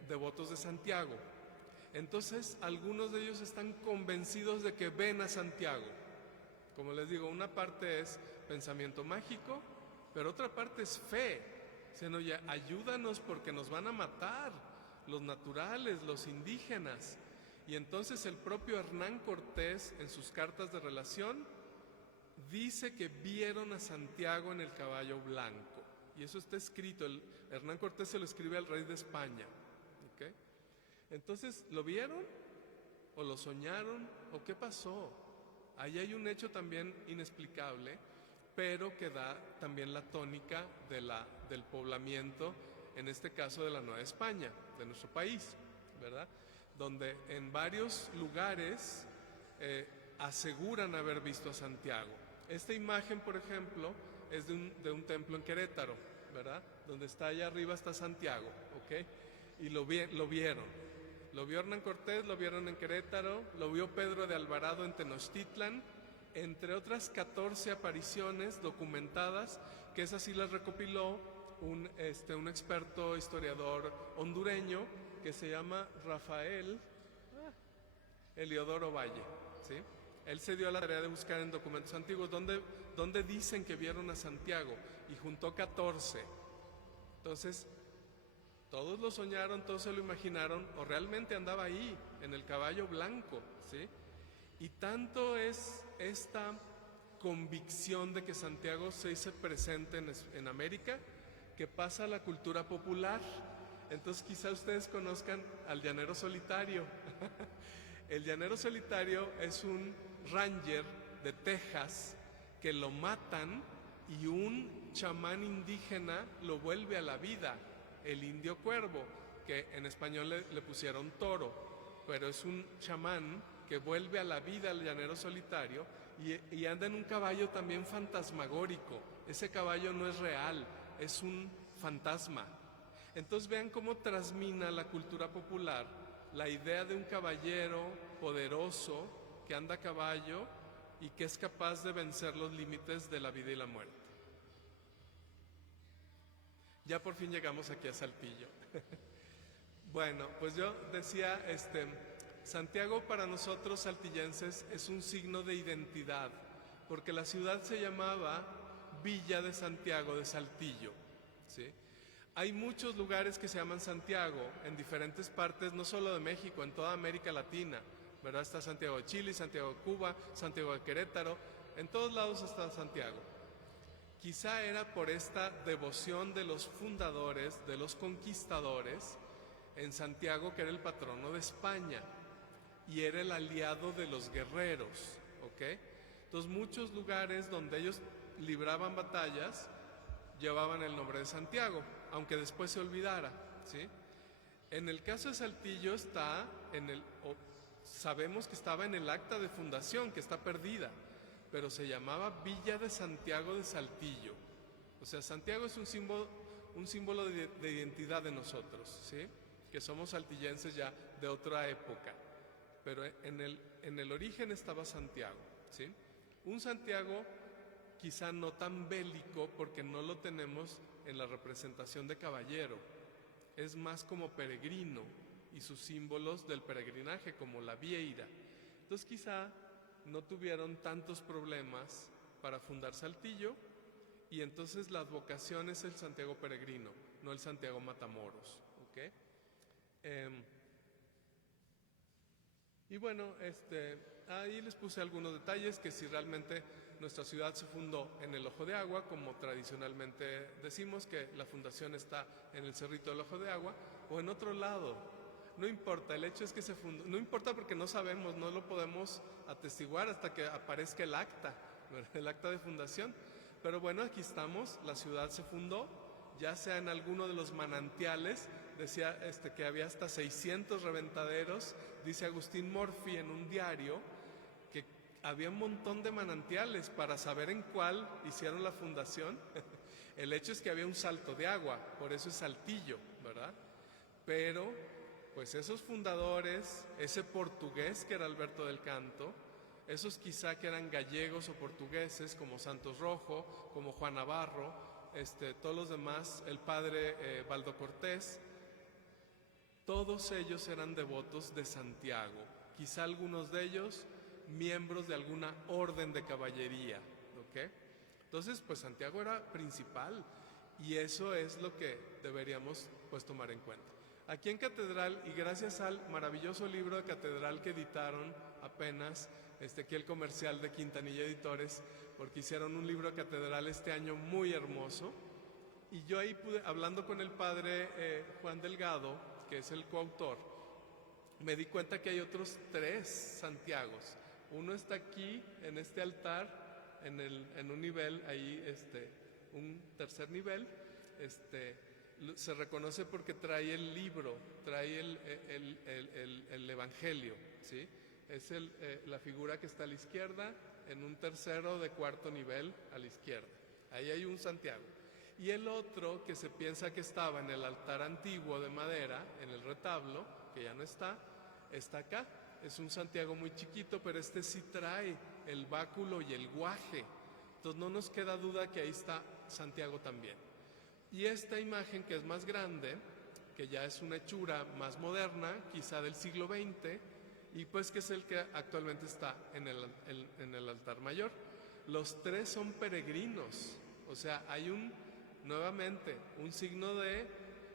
devotos de Santiago. Entonces, algunos de ellos están convencidos de que ven a Santiago. Como les digo, una parte es pensamiento mágico, pero otra parte es fe. Dicen, oye, ayúdanos porque nos van a matar los naturales, los indígenas. Y entonces el propio Hernán Cortés, en sus cartas de relación, dice que vieron a Santiago en el caballo blanco. Y eso está escrito. Hernán Cortés se lo escribe al rey de España. ¿Okay? Entonces, ¿lo vieron? ¿O lo soñaron? ¿O qué pasó? Ahí hay un hecho también inexplicable, pero que da también la tónica del poblamiento, en este caso de la Nueva España, de nuestro país, ¿verdad? Donde en varios lugares aseguran haber visto a Santiago. Esta imagen, por ejemplo, es de un templo en Querétaro, ¿verdad? Donde está allá arriba está Santiago, ¿ok? Y lo vieron. Lo vio Hernán Cortés, lo vieron en Querétaro, lo vio Pedro de Alvarado en Tenochtitlan, entre otras 14 apariciones documentadas, que esas sí las recopiló un experto historiador hondureño que se llama Rafael Eliodoro Valle, ¿sí? Él se dio a la tarea de buscar en documentos antiguos dónde dicen que vieron a Santiago y juntó 14. Entonces, todos lo soñaron, todos se lo imaginaron, o realmente andaba ahí, en el caballo blanco, ¿sí? Y tanto es esta convicción de que Santiago se hizo presente en América, que pasa a la cultura popular. Entonces quizá ustedes conozcan al llanero solitario. El llanero solitario es un ranger de Texas que lo matan y un chamán indígena lo vuelve a la vida, el indio cuervo, que en español le pusieron toro, pero es un chamán que vuelve a la vida al llanero solitario y anda en un caballo también fantasmagórico. Ese caballo no es real, es un fantasma. Entonces vean cómo trasmina la cultura popular la idea de un caballero poderoso que anda a caballo y que es capaz de vencer los límites de la vida y la muerte. Ya por fin llegamos aquí a Saltillo. Bueno, pues yo decía, Santiago para nosotros saltillenses es un signo de identidad, porque la ciudad se llamaba Villa de Santiago de Saltillo, ¿sí? Hay muchos lugares que se llaman Santiago en diferentes partes, no solo de México, en toda América Latina, ¿verdad? Está Santiago de Chile, Santiago de Cuba, Santiago de Querétaro, en todos lados está Santiago. Quizá era por esta devoción de los fundadores, de los conquistadores, en Santiago, que era el patrono de España y era el aliado de los guerreros, ¿ok? Entonces muchos lugares donde ellos libraban batallas llevaban el nombre de Santiago, aunque después se olvidara, ¿sí? En el caso de Saltillo está sabemos que estaba en el acta de fundación, que está perdida, pero se llamaba Villa de Santiago de Saltillo. O sea, Santiago es un símbolo de identidad de nosotros, ¿sí? Que somos saltillenses ya de otra época, pero en el origen estaba Santiago, ¿sí? Un Santiago quizá no tan bélico, porque no lo tenemos en la representación de caballero, es más como peregrino y sus símbolos del peregrinaje, como la vieira. Entonces quizá no tuvieron tantos problemas para fundar Saltillo, y entonces la advocación es el Santiago peregrino, no el Santiago Matamoros. ¿Okay? Y bueno, ahí les puse algunos detalles, que si realmente nuestra ciudad se fundó en el Ojo de Agua, como tradicionalmente decimos, que la fundación está en el Cerrito del Ojo de Agua, o en otro lado. No importa, el hecho es que se fundó, no importa porque no sabemos, no lo podemos atestiguar hasta que aparezca el acta, el acta de fundación. Pero bueno, aquí estamos, la ciudad se fundó, ya sea en alguno de los manantiales, decía que había hasta 600 reventaderos, dice Agustín Morphy en un diario, que había un montón de manantiales para saber en cuál hicieron la fundación. El hecho es que había un salto de agua, por eso es Saltillo, ¿verdad? Pero, pues esos fundadores, ese portugués que era Alberto del Canto, esos quizá que eran gallegos o portugueses, como Santos Rojo, como Juan Navarro, todos los demás, el padre Baldo Cortés, todos ellos eran devotos de Santiago, quizá algunos de ellos miembros de alguna orden de caballería, ¿ok? Entonces, pues Santiago era principal, y eso es lo que deberíamos pues tomar en cuenta. Aquí en Catedral, y gracias al maravilloso libro de Catedral que editaron apenas, aquí el comercial de Quintanilla Editores, porque hicieron un libro de Catedral este año muy hermoso, y yo ahí pude, hablando con el padre Juan Delgado, que es el coautor, me di cuenta que hay otros 3 Santiagos. Uno está aquí, en este altar, en un nivel, ahí, un tercer nivel, se reconoce porque trae el libro, trae el Evangelio, ¿sí? Es la figura que está a la izquierda, en un tercero de cuarto nivel a la izquierda. Ahí hay un Santiago. Y el otro, que se piensa que estaba en el altar antiguo de madera, en el retablo, que ya no está acá. Es un Santiago muy chiquito, pero sí trae el báculo y el guaje. Entonces no nos queda duda que ahí está Santiago también. Y esta imagen, que es más grande, que ya es una hechura más moderna, quizá del siglo XX, y pues que es el que actualmente está en el altar mayor. Los 3 son peregrinos, o sea, hay nuevamente un signo de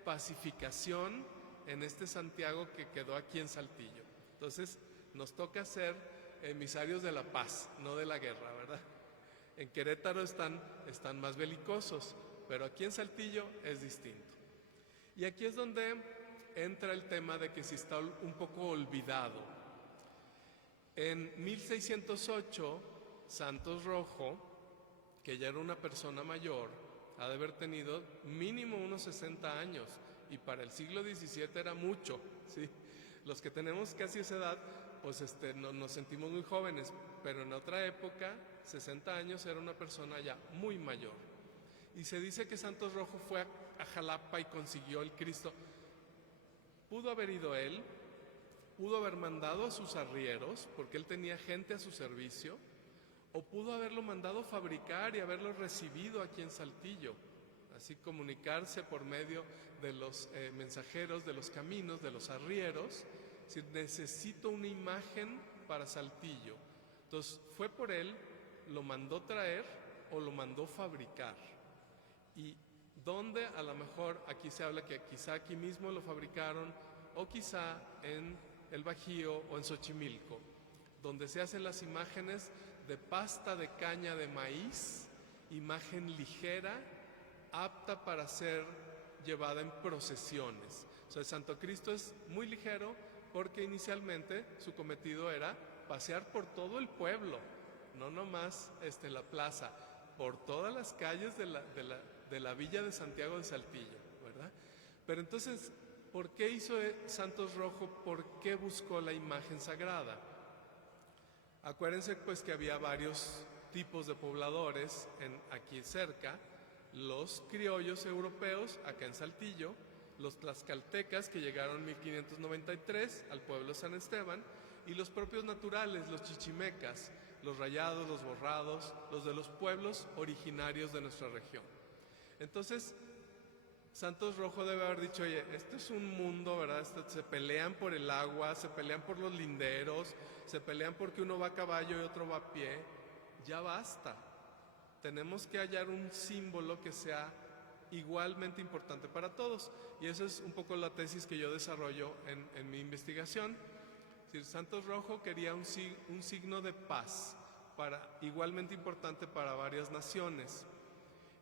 pacificación en este Santiago que quedó aquí en Saltillo. Entonces nos toca ser emisarios de la paz, no de la guerra, ¿verdad? En Querétaro están más belicosos, pero aquí en Saltillo es distinto. Y aquí es donde entra el tema de que si está un poco olvidado. En 1608, Santos Rojo, que ya era una persona mayor, ha de haber tenido mínimo unos 60 años, y para el siglo XVII era mucho, ¿sí? Los que tenemos casi esa edad, pues nos sentimos muy jóvenes, pero en otra época, 60 años era una persona ya muy mayor. Y se dice que Santos Rojo fue a Jalapa y consiguió el Cristo. Pudo haber ido él, pudo haber mandado a sus arrieros, porque él tenía gente a su servicio, o pudo haberlo mandado fabricar y haberlo recibido aquí en Saltillo, así comunicarse por medio de los mensajeros, de los caminos, de los arrieros. Es decir, necesito una imagen para Saltillo. Entonces fue por él, lo mandó traer o lo mandó fabricar. Y donde a lo mejor aquí se habla que quizá aquí mismo lo fabricaron, o quizá en el Bajío o en Xochimilco, donde se hacen las imágenes de pasta de caña de maíz, imagen ligera, apta para ser llevada en procesiones. O sea, el Santo Cristo es muy ligero porque inicialmente su cometido era pasear por todo el pueblo, no nomás la plaza, por todas las calles de la villa de Santiago de Saltillo, ¿verdad? Pero entonces, ¿por qué hizo Santos Rojo? ¿Por qué buscó la imagen sagrada? Acuérdense pues que había varios tipos de pobladores aquí cerca: los criollos europeos acá en Saltillo, los tlaxcaltecas que llegaron en 1593 al pueblo de San Esteban, y los propios naturales, los chichimecas, los rayados, los borrados, los de los pueblos originarios de nuestra región. Entonces, Santos Rojo debe haber dicho, oye, esto es un mundo, ¿verdad? Se pelean por el agua, se pelean por los linderos, se pelean porque uno va a caballo y otro va a pie. Ya basta. Tenemos que hallar un símbolo que sea igualmente importante para todos. Y esa es un poco la tesis que yo desarrollo en mi investigación. Es decir, Santos Rojo quería un signo de paz, igualmente importante para varias naciones.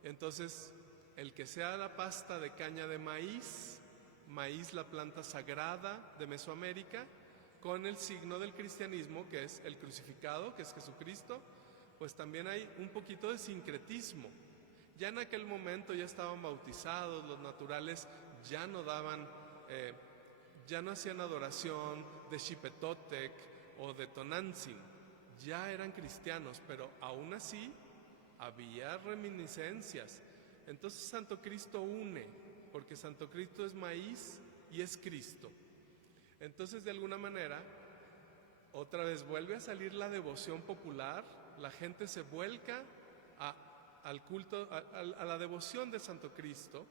Entonces, el que sea la pasta de caña de maíz, la planta sagrada de Mesoamérica, con el signo del cristianismo, que es el crucificado, que es Jesucristo, pues también hay un poquito de sincretismo. Ya en aquel momento ya estaban bautizados, los naturales ya no daban, ya no hacían adoración de Xipetotec o de Tonantzin, ya eran cristianos, pero aún así había reminiscencias. Entonces Santo Cristo une, porque Santo Cristo es maíz y es Cristo. Entonces, de alguna manera, otra vez vuelve a salir la devoción popular, la gente se vuelca al culto, a la devoción de Santo Cristo,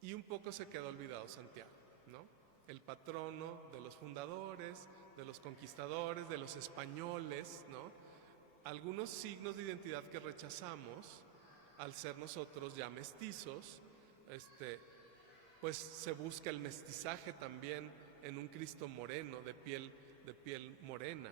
y un poco se quedó olvidado Santiago, ¿no? El patrono de los fundadores, de los conquistadores, de los españoles, ¿no? Algunos signos de identidad que rechazamos al ser nosotros ya mestizos, pues se busca el mestizaje también en un Cristo moreno, de piel morena.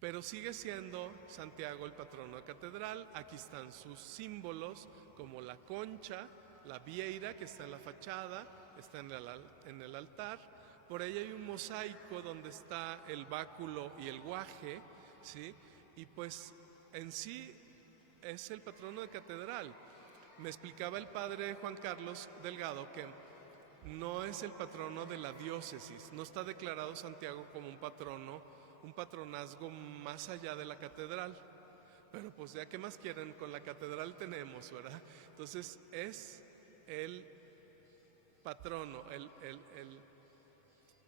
Pero sigue siendo Santiago el patrono de catedral. Aquí están sus símbolos, como la concha, la vieira que está en la fachada, está en el altar. Por ahí hay un mosaico donde está el báculo y el guaje, ¿sí? Y pues en sí es el patrono de catedral. Me explicaba el padre Juan Carlos Delgado que no es el patrono de la diócesis, no está declarado Santiago como un patronazgo más allá de la catedral. Pero pues ya qué más quieren, con la catedral tenemos, ¿verdad? Entonces es el patrono,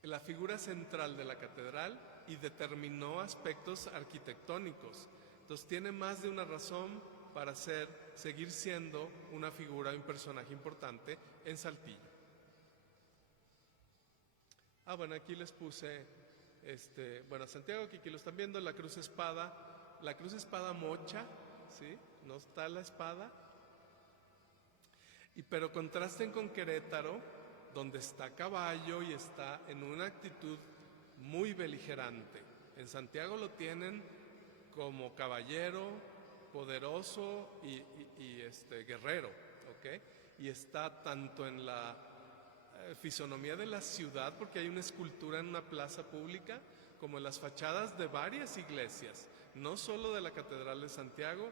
la figura central de la catedral, y determinó aspectos arquitectónicos. Entonces tiene más de una razón para seguir siendo una figura y un personaje importante en Saltillo. Bueno, aquí les puse, Santiago, que aquí lo están viendo, la cruz espada mocha, ¿sí? No está la espada. Pero contrasten con Querétaro, donde está a caballo y está en una actitud muy beligerante. En Santiago lo tienen como caballero, poderoso y guerrero, ¿ok? Y está tanto en la fisonomía de la ciudad, porque hay una escultura en una plaza pública, como en las fachadas de varias iglesias, no solo de la Catedral de Santiago,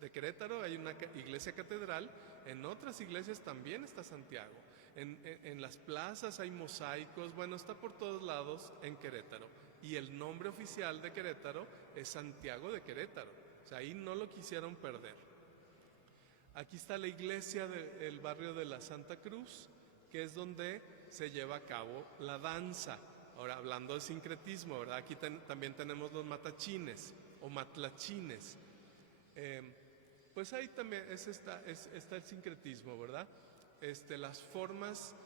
de Querétaro hay una iglesia catedral, en otras iglesias también está Santiago. En las plazas hay mosaicos, está por todos lados en Querétaro. Y el nombre oficial de Querétaro es Santiago de Querétaro. O sea, ahí no lo quisieron perder. Aquí está la iglesia del barrio de la Santa Cruz, que es donde se lleva a cabo la danza. Ahora, hablando de sincretismo, ¿verdad? Aquí también tenemos los matachines o matlachines. Pues ahí también está el sincretismo, ¿verdad? Las formas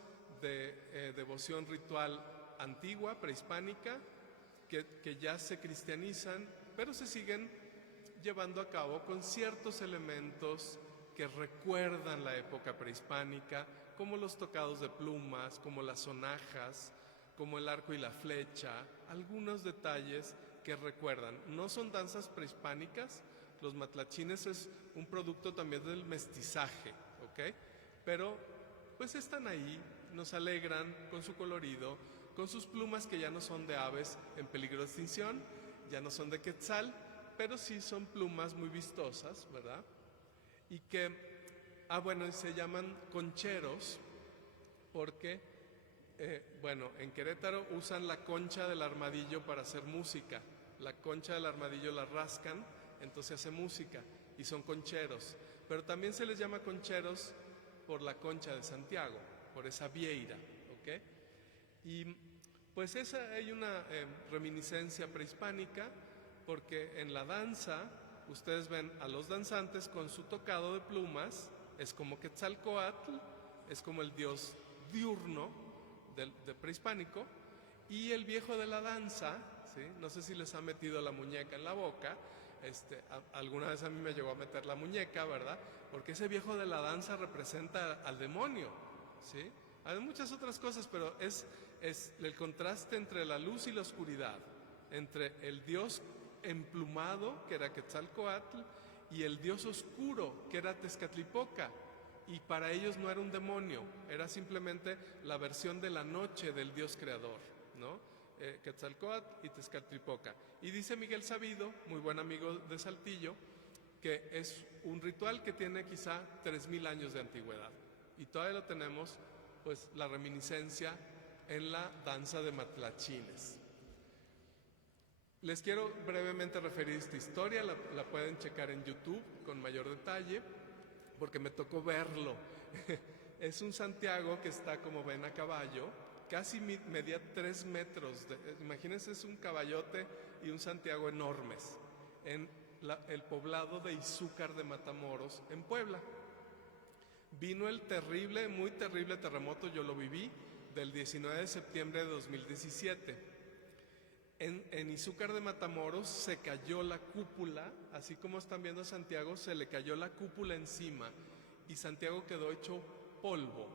de devoción ritual antigua, prehispánica, que ya se cristianizan, pero se siguen llevando a cabo con ciertos elementos que recuerdan la época prehispánica, como los tocados de plumas, como las sonajas, como el arco y la flecha, algunos detalles que recuerdan. No son danzas prehispánicas, los matlachines es un producto también del mestizaje, ¿ok? Pero pues están ahí, nos alegran con su colorido, con sus plumas que ya no son de aves en peligro de extinción, ya no son de quetzal, pero sí son plumas muy vistosas, ¿verdad? Y que, se llaman concheros porque, en Querétaro usan la concha del armadillo para hacer música. La concha del armadillo la rascan, entonces hace música y son concheros. Pero también se les llama concheros por la concha de Santiago, por esa vieira, ¿ok? Y pues hay una reminiscencia prehispánica, porque en la danza ustedes ven a los danzantes con su tocado de plumas, es como Quetzalcóatl, es como el dios diurno de prehispánico, y el viejo de la danza, ¿sí? No sé si les ha metido la muñeca en la boca, alguna vez a mí me llegó a meter la muñeca, ¿verdad? Porque ese viejo de la danza representa al demonio, ¿sí? Hay muchas otras cosas, pero es el contraste entre la luz y la oscuridad, entre el dios emplumado, que era Quetzalcóatl, y el dios oscuro, que era Tezcatlipoca. Y para ellos no era un demonio, era simplemente la versión de la noche del dios creador, ¿no? Quetzalcóatl y Tezcatlipoca. Y dice Miguel Sabido, muy buen amigo de Saltillo, que es un ritual que tiene quizá 3000 años de antigüedad. Y todavía lo tenemos, pues, la reminiscencia en la danza de matlachines. Les quiero brevemente referir esta historia, la pueden checar en YouTube con mayor detalle, porque me tocó verlo. Es un Santiago que está, como ven, a caballo, casi medía 3 metros. Imagínense, es un caballote y un Santiago enormes, en el poblado de Izúcar de Matamoros, en Puebla. Vino el terrible, muy terrible terremoto, yo lo viví, del 19 de septiembre de 2017. En Izúcar de Matamoros se cayó la cúpula, así como están viendo a Santiago, se le cayó la cúpula encima y Santiago quedó hecho polvo.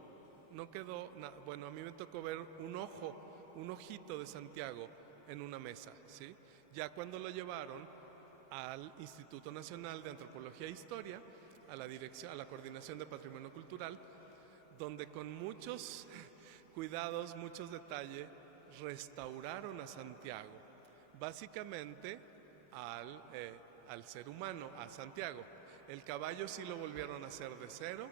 No quedó nada. Bueno, a mí me tocó ver un ojito de Santiago en una mesa, ¿sí? Ya cuando lo llevaron al Instituto Nacional de Antropología e Historia, a la Coordinación de Patrimonio Cultural, donde con muchos cuidados, muchos detalles, restauraron a Santiago, básicamente al ser humano, a Santiago. El caballo sí lo volvieron a hacer de cero,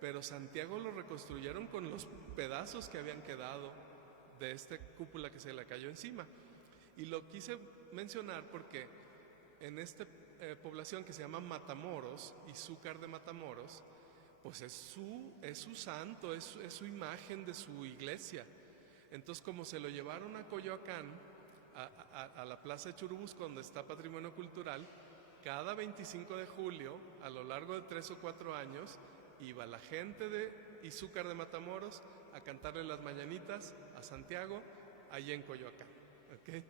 pero Santiago lo reconstruyeron con los pedazos que habían quedado de esta cúpula que se le cayó encima. Y lo quise mencionar porque en esta población que se llama Matamoros, Izúcar de Matamoros, pues es su santo, es su imagen de su iglesia. Entonces, como se lo llevaron a Coyoacán, a la Plaza de Churubusco, donde está Patrimonio Cultural, cada 25 de julio, a lo largo de 3 o 4 años, iba la gente de Izúcar de Matamoros a cantarle las mañanitas a Santiago, allí en Coyoacán. ¿Okay?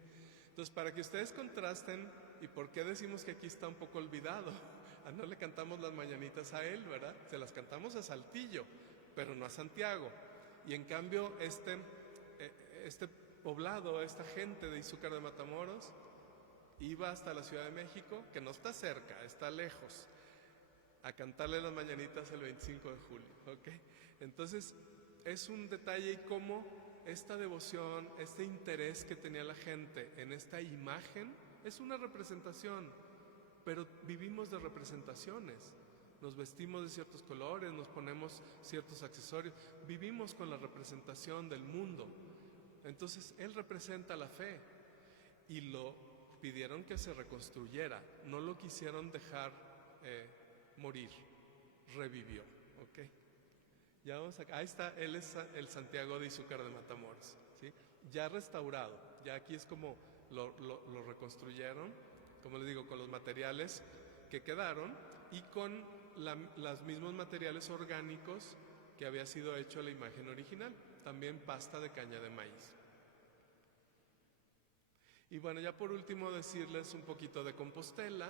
Entonces, para que ustedes contrasten, ¿y por qué decimos que aquí está un poco olvidado? No le cantamos las mañanitas a él, ¿verdad? Se las cantamos a Saltillo, pero no a Santiago. Y en cambio, este poblado, esta gente de Izúcar de Matamoros, iba hasta la Ciudad de México, que no está cerca, está lejos, a cantarle las mañanitas el 25 de julio. ¿Okay? Entonces, es un detalle y cómo esta devoción, este interés que tenía la gente en esta imagen, es una representación, pero vivimos de representaciones. Nos vestimos de ciertos colores, nos ponemos ciertos accesorios, vivimos con la representación del mundo. Entonces, él representa la fe y lo pidieron que se reconstruyera, no lo quisieron dejar morir, revivió. ¿Okay? Ya vamos acá. Ahí está, él es el Santiago de Izúcar de Matamoros, ¿sí? Ya restaurado, ya aquí es como lo reconstruyeron, como les digo, con los materiales que quedaron y con los mismos materiales orgánicos que había sido hecho la imagen original, también pasta de caña de maíz. Y bueno, ya por último decirles un poquito de Compostela.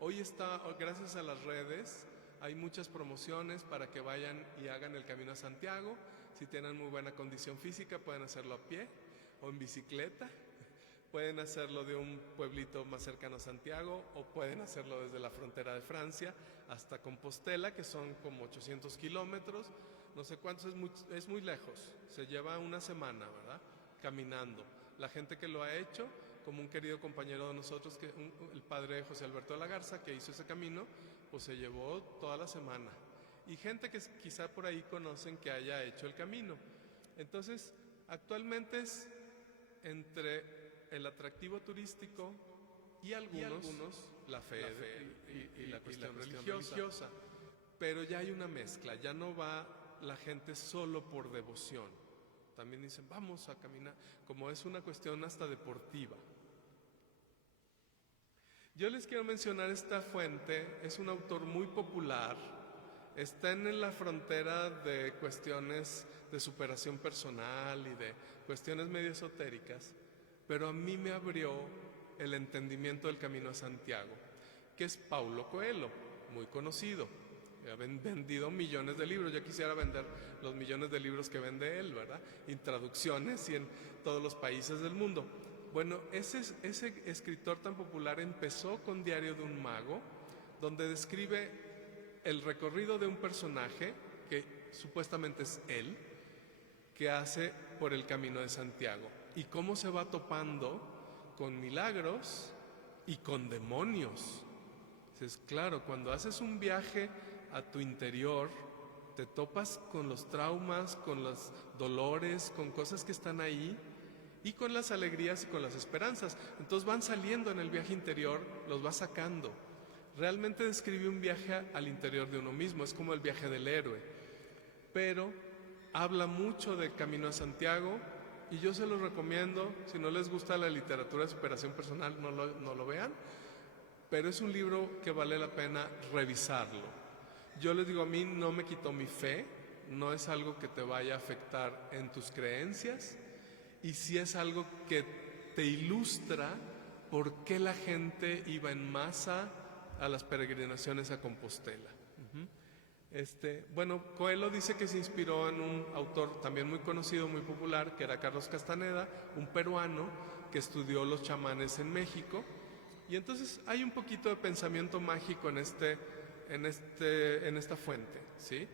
Hoy está, gracias a las redes, hay muchas promociones para que vayan y hagan el Camino a Santiago. Si tienen muy buena condición física, pueden hacerlo a pie o en bicicleta. Pueden hacerlo de un pueblito más cercano a Santiago o pueden hacerlo desde la frontera de Francia hasta Compostela, que son como 800 kilómetros. No sé cuántos, es muy lejos. Se lleva una semana, ¿verdad? Caminando. La gente que lo ha hecho, como un querido compañero de nosotros, el padre José Alberto de la Garza, que hizo ese camino, pues se llevó toda la semana. Y gente que quizá por ahí conocen que haya hecho el camino. Entonces, actualmente es entre el atractivo turístico y algunos la fe y la cuestión religiosa. Pero ya hay una mezcla, ya no va la gente solo por devoción. También dicen, vamos a caminar, como es una cuestión hasta deportiva. Yo les quiero mencionar esta fuente, es un autor muy popular, está en la frontera de cuestiones de superación personal y de cuestiones medio esotéricas, pero a mí me abrió el entendimiento del Camino a Santiago, que es Paulo Coelho, muy conocido. Ha vendido millones de libros. Yo quisiera vender los millones de libros que vende él, ¿verdad? En traducciones y en todos los países del mundo. Bueno, ese escritor tan popular empezó con Diario de un Mago, donde describe el recorrido de un personaje, que supuestamente es él, que hace por el Camino de Santiago, y cómo se va topando con milagros y con demonios. Entonces, claro, cuando haces un viaje a tu interior, te topas con los traumas, con los dolores, con cosas que están ahí, y con las alegrías y con las esperanzas. Entonces van saliendo en el viaje interior, los va sacando. Realmente describe un viaje al interior de uno mismo, es como el viaje del héroe. Pero habla mucho del Camino a Santiago, y yo se los recomiendo. Si no les gusta la literatura de superación personal, no lo vean, pero es un libro que vale la pena revisarlo. Yo les digo, a mí no me quitó mi fe, no es algo que te vaya a afectar en tus creencias, y sí es algo que te ilustra por qué la gente iba en masa a las peregrinaciones a Compostela. Bueno, Coelho dice que se inspiró en un autor también muy conocido, muy popular, que era Carlos Castaneda, un peruano que estudió los chamanes en México. Y entonces hay un poquito de pensamiento mágico en esta fuente, ¿sí?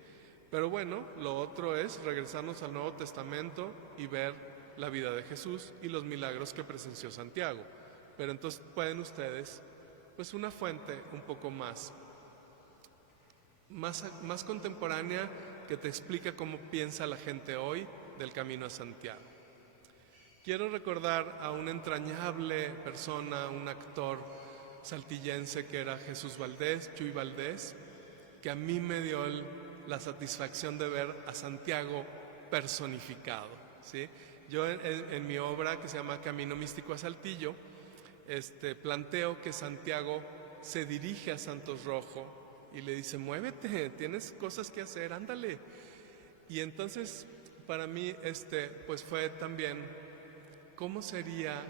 Pero bueno, lo otro es regresarnos al Nuevo Testamento y ver la vida de Jesús y los milagros que presenció Santiago. Pero entonces pueden ustedes, pues una fuente un poco más contemporánea, que te explica cómo piensa la gente hoy del Camino a Santiago. Quiero recordar a una entrañable persona, un actor saltillense que era Jesús Valdés, Chuy Valdés, que a mí me dio la satisfacción de ver a Santiago personificado, ¿sí? Yo en mi obra, que se llama Camino Místico a Saltillo, planteo que Santiago se dirige a Santos Rojo y le dice: muévete, tienes cosas que hacer, ándale. Y entonces para mí pues fue también cómo sería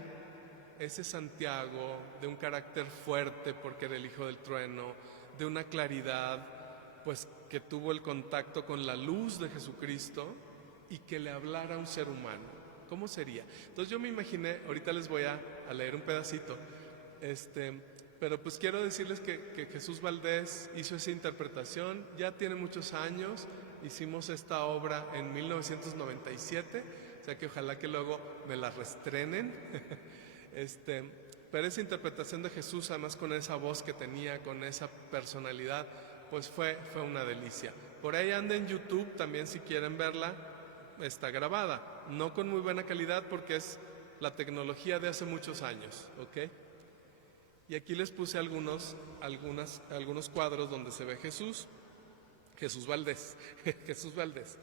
ese Santiago, de un carácter fuerte porque era el hijo del trueno, de una claridad, pues que tuvo el contacto con la luz de Jesucristo y que le hablara a un ser humano. ¿Cómo sería? Entonces yo me imaginé, ahorita les voy a leer un pedacito, pero pues quiero decirles que Jesús Valdés hizo esa interpretación, ya tiene muchos años, hicimos esta obra en 1997, o sea que ojalá que luego me la reestrenen. Pero esa interpretación de Jesús, además con esa voz que tenía, con esa personalidad, pues fue una delicia. Por ahí anda en YouTube también, si quieren verla, está grabada, no con muy buena calidad porque es la tecnología de hace muchos años, ¿ok? Y aquí les puse algunos cuadros donde se ve Jesús Valdés, Jesús Valdés.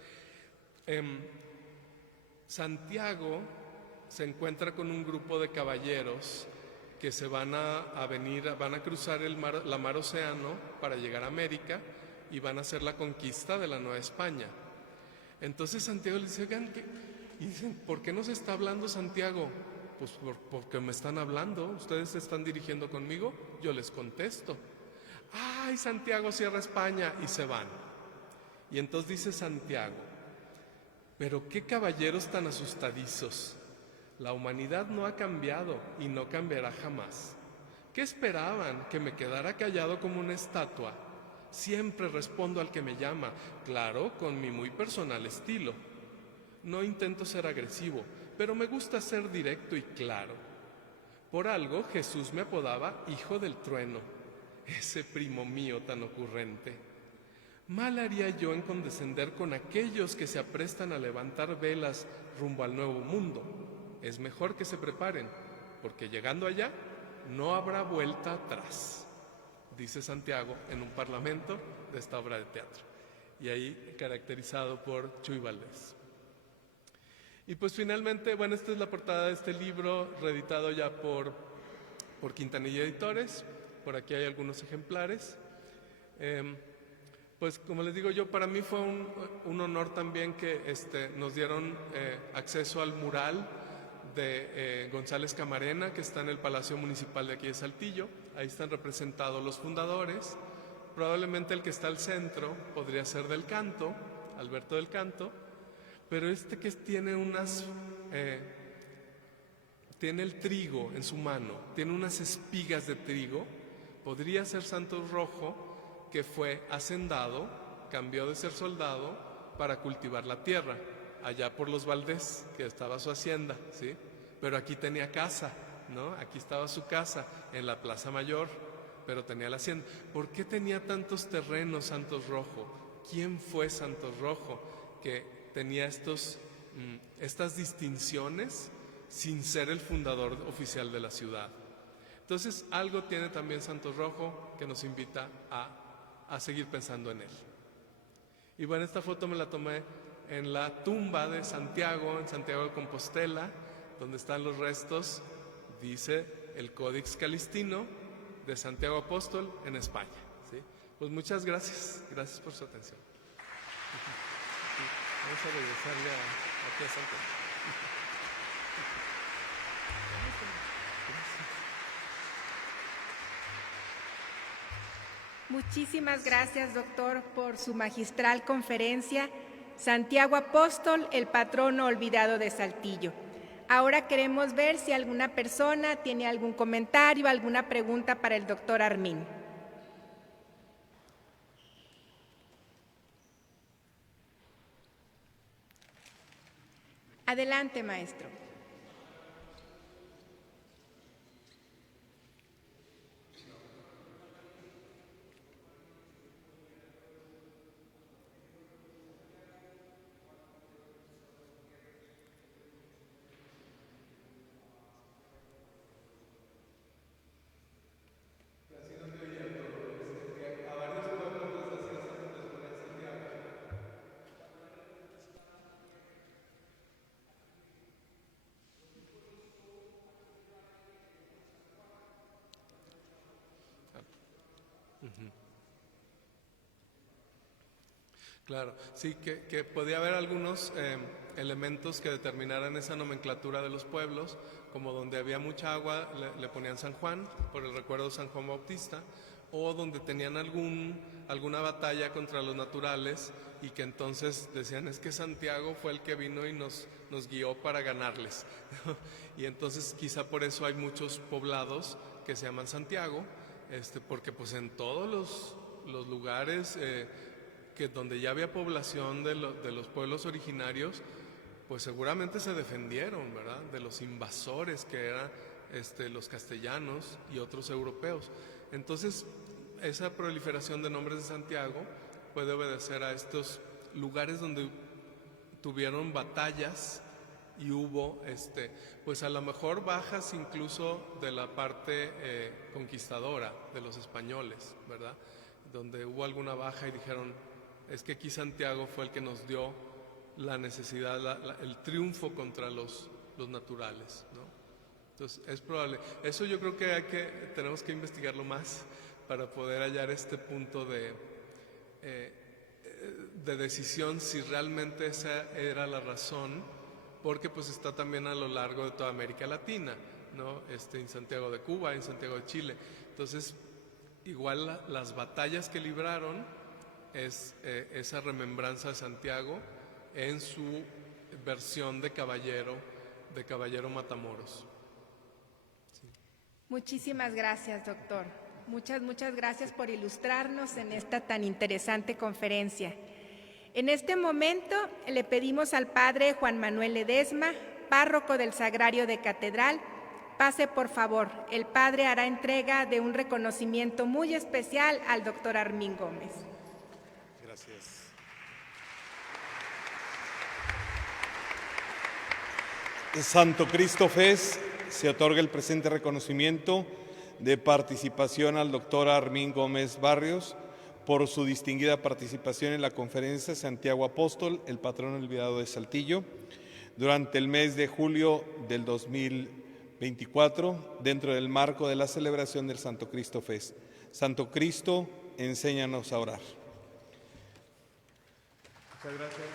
Santiago se encuentra con un grupo de caballeros que se van a cruzar la mar Océano para llegar a América, y van a hacer la conquista de la Nueva España. Entonces Santiago les dice: oigan, y dicen: ¿por qué nos está hablando Santiago? Pues porque me están hablando, ustedes se están dirigiendo conmigo, yo les contesto. ¡Ay, Santiago cierra España! Y se van. Y entonces dice Santiago: pero qué caballeros tan asustadizos. La humanidad no ha cambiado y no cambiará jamás. ¿Qué esperaban? ¿Que me quedara callado como una estatua? Siempre respondo al que me llama, claro, con mi muy personal estilo. No intento ser agresivo, pero me gusta ser directo y claro. Por algo Jesús me apodaba Hijo del Trueno, ese primo mío tan ocurrente. Mal haría yo en condescender con aquellos que se aprestan a levantar velas rumbo al nuevo mundo. Es mejor que se preparen, porque llegando allá no habrá vuelta atrás, dice Santiago en un parlamento de esta obra de teatro, y ahí caracterizado por Chuy Valdés. Y pues finalmente, bueno, esta es la portada de este libro, reeditado ya por por Quintanilla Editores. Por aquí hay algunos ejemplares. Pues como les digo yo, para mí fue un honor también que nos dieron acceso al mural de González Camarena, que está en el Palacio Municipal de aquí de Saltillo. Ahí están representados los fundadores. Probablemente el que está al centro podría ser del Canto, Alberto del Canto, pero que tiene tiene el trigo en su mano, tiene unas espigas de trigo, podría ser Santos Rojo, que fue hacendado, cambió de ser soldado para cultivar la tierra, allá por los Valdés, que estaba su hacienda, ¿sí? Pero aquí tenía casa, ¿no? Aquí estaba su casa, en la Plaza Mayor, pero tenía la hacienda. ¿Por qué tenía tantos terrenos Santos Rojo? ¿Quién fue Santos Rojo que tenía estas distinciones sin ser el fundador oficial de la ciudad? Entonces, algo tiene también Santos Rojo que nos invita a seguir pensando en él. Y bueno, esta foto me la tomé en la tumba de Santiago, en Santiago de Compostela, donde están los restos, dice el Códex Calistino, de Santiago Apóstol en España, ¿sí? Pues muchas gracias, gracias por su atención. Vamos a regresarle aquí a Santiago. Muchísimas gracias, doctor, por su magistral conferencia, Santiago Apóstol, el patrono olvidado de Saltillo. Ahora queremos ver si alguna persona tiene algún comentario, alguna pregunta para el doctor Armin. Adelante, maestro. Claro, sí, que podía haber algunos elementos que determinaran esa nomenclatura de los pueblos, como donde había mucha agua le ponían San Juan, por el recuerdo de San Juan Bautista, o donde tenían alguna batalla contra los naturales y que entonces decían, es que Santiago fue el que vino y nos guió para ganarles. Y entonces quizá por eso hay muchos poblados que se llaman Santiago, porque pues en todos los lugares donde ya había población de los pueblos originarios, pues seguramente se defendieron, ¿verdad?, de los invasores que eran los castellanos y otros europeos. Entonces, esa proliferación de nombres de Santiago puede obedecer a estos lugares donde tuvieron batallas y hubo, pues a lo mejor bajas incluso de la parte conquistadora de los españoles, ¿verdad?, donde hubo alguna baja y dijeron, es que aquí Santiago fue el que nos dio la necesidad, el triunfo contra los naturales, ¿no? Entonces, es probable. Eso yo creo que tenemos que investigarlo más para poder hallar este punto de decisión, si realmente esa era la razón, porque pues está también a lo largo de toda América Latina, ¿no? En Santiago de Cuba, en Santiago de Chile. Entonces, igual las batallas que libraron es esa remembranza de Santiago en su versión de caballero Matamoros. Sí. Muchísimas gracias, doctor. Muchas gracias por ilustrarnos en esta tan interesante conferencia. En este momento le pedimos al padre Juan Manuel Ledesma, párroco del Sagrario de Catedral, pase por favor. El padre hará entrega de un reconocimiento muy especial al doctor Armin Gómez. Gracias. Santo Cristo Fest se otorga el presente reconocimiento de participación al doctor Armin Gómez Barrios por su distinguida participación en la conferencia Santiago Apóstol, el patrón olvidado de Saltillo, durante el mes de julio del 2020 24, dentro del marco de la celebración del Santo Cristo Fest. Santo Cristo, enséñanos a orar. Muchas gracias.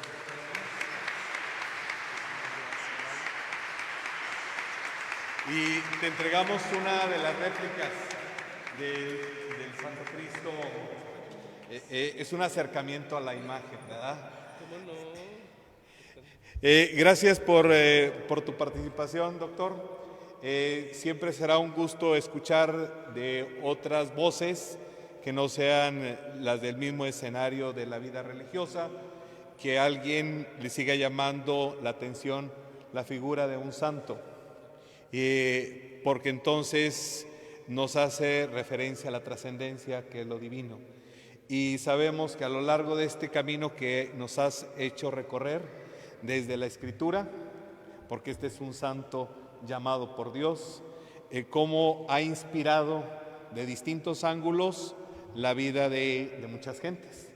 Y te entregamos una de las réplicas del Santo Cristo. Es un acercamiento a la imagen, ¿verdad? ¿Cómo no? Gracias por tu participación, doctor. Siempre será un gusto escuchar de otras voces que no sean las del mismo escenario de la vida religiosa, que alguien le siga llamando la atención la figura de un santo, porque entonces nos hace referencia a la trascendencia, que es lo divino. Y sabemos que a lo largo de este camino que nos has hecho recorrer desde la Escritura, porque este es un santo llamado por Dios, cómo ha inspirado de distintos ángulos la vida de muchas gentes,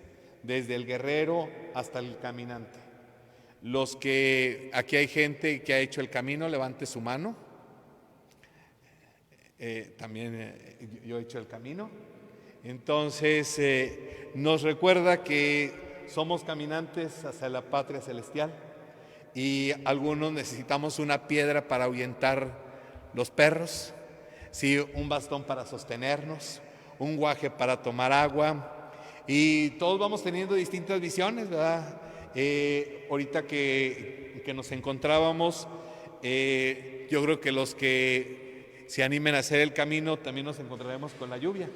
desde el guerrero hasta el caminante. Aquí hay gente que ha hecho el camino, levante su mano. También yo he hecho el camino. Entonces nos recuerda que somos caminantes hacia la patria celestial y algunos necesitamos una piedra para ahuyentar los perros, sí, un bastón para sostenernos, un guaje para tomar agua, y todos vamos teniendo distintas visiones, ¿verdad? Ahorita que nos encontrábamos, yo creo que los que se animen a hacer el camino también nos encontraremos con la lluvia.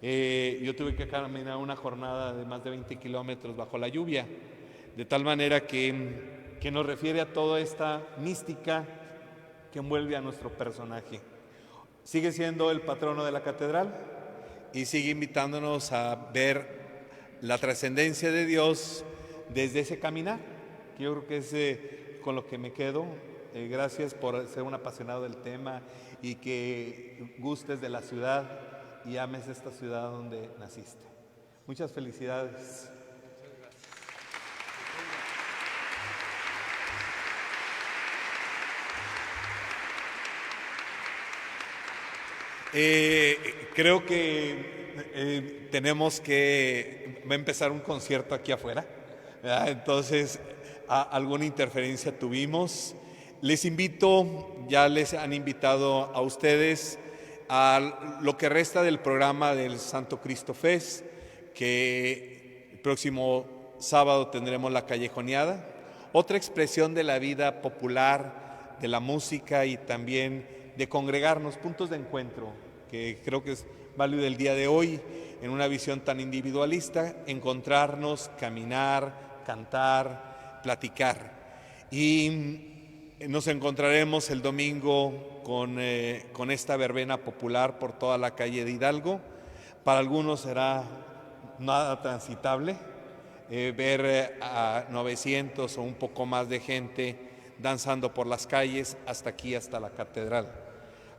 Yo tuve que caminar una jornada de más de 20 kilómetros bajo la lluvia, de tal manera que nos refiere a toda esta mística que envuelve a nuestro personaje. Sigue siendo el patrono de la catedral y sigue invitándonos a ver la trascendencia de Dios desde ese caminar, que yo creo que es con lo que me quedo. Gracias por ser un apasionado del tema y que gustes de la ciudad y ames esta ciudad donde naciste. Muchas felicidades. Creo que tenemos que va a empezar un concierto aquí afuera, ¿verdad? Entonces alguna interferencia tuvimos. Les invito, ya les han invitado a ustedes a lo que resta del programa del Santo Cristo Fest, que el próximo sábado tendremos la callejoneada, otra expresión de la vida popular, de la música y también de congregarnos, puntos de encuentro, que creo que es válido el día de hoy, en una visión tan individualista, encontrarnos, caminar, cantar, platicar. Y nos encontraremos el domingo con esta verbena popular por toda la calle de Hidalgo. Para algunos será nada transitable ver a 900 o un poco más de gente danzando por las calles hasta aquí, hasta la catedral.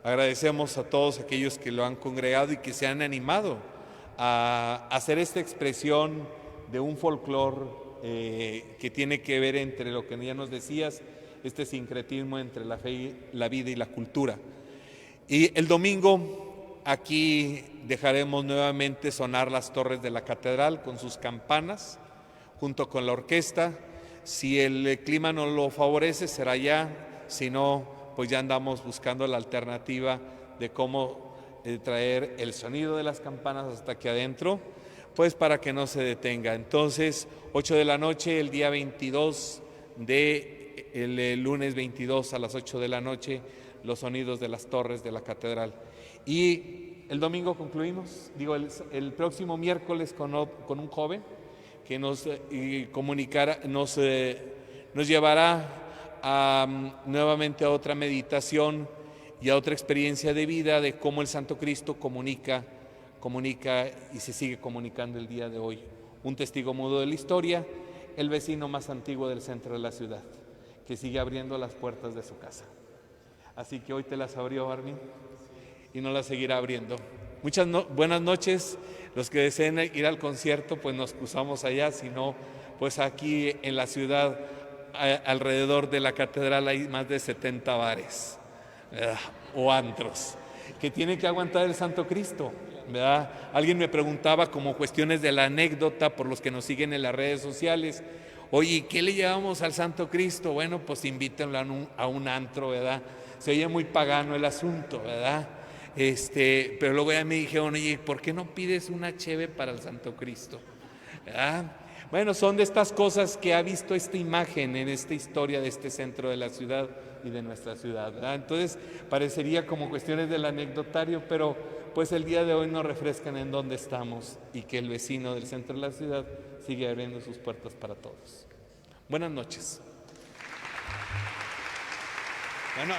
Agradecemos a todos aquellos que lo han congregado y que se han animado a hacer esta expresión de un folclore que tiene que ver entre lo que ya nos decías, este sincretismo entre la fe, la vida y la cultura. Y el domingo aquí dejaremos nuevamente sonar las torres de la catedral con sus campanas, junto con la orquesta. Si el clima no lo favorece, será ya, si no, pues ya andamos buscando la alternativa de cómo traer el sonido de las campanas hasta aquí adentro, pues para que no se detenga. Entonces, 8 de la noche, el día 22 el lunes 22 a las 8 de la noche, los sonidos de las torres de la catedral. Y el domingo concluimos, el próximo miércoles con un joven que nos llevará nuevamente a otra meditación y a otra experiencia de vida de cómo el Santo Cristo comunica y se sigue comunicando el día de hoy. Un testigo mudo de la historia, el vecino más antiguo del centro de la ciudad, que sigue abriendo las puertas de su casa. Así que hoy te las abrió, Armin, y no las seguirá abriendo. Buenas noches. Los que deseen ir al concierto, pues nos cruzamos allá, si no, pues aquí en la ciudad, alrededor de la catedral hay más de 70 bares. ¿verdad? O antros, que tiene que aguantar el Santo Cristo, ¿verdad? Alguien me preguntaba como cuestiones de la anécdota por los que nos siguen en las redes sociales, oye, ¿qué le llevamos al Santo Cristo? Bueno, pues invítenlo a un antro, ¿verdad? Se oye muy pagano el asunto, ¿verdad? Pero luego ya me dijeron, oye, ¿por qué no pides una cheve para el Santo Cristo? ¿Verdad? Bueno, son de estas cosas que ha visto esta imagen en esta historia de este centro de la ciudad y de nuestra ciudad, ¿verdad? Entonces parecería como cuestiones del anecdotario, pero pues el día de hoy nos refrescan en dónde estamos y que el vecino del centro de la ciudad sigue abriendo sus puertas para todos. Buenas noches. Bueno,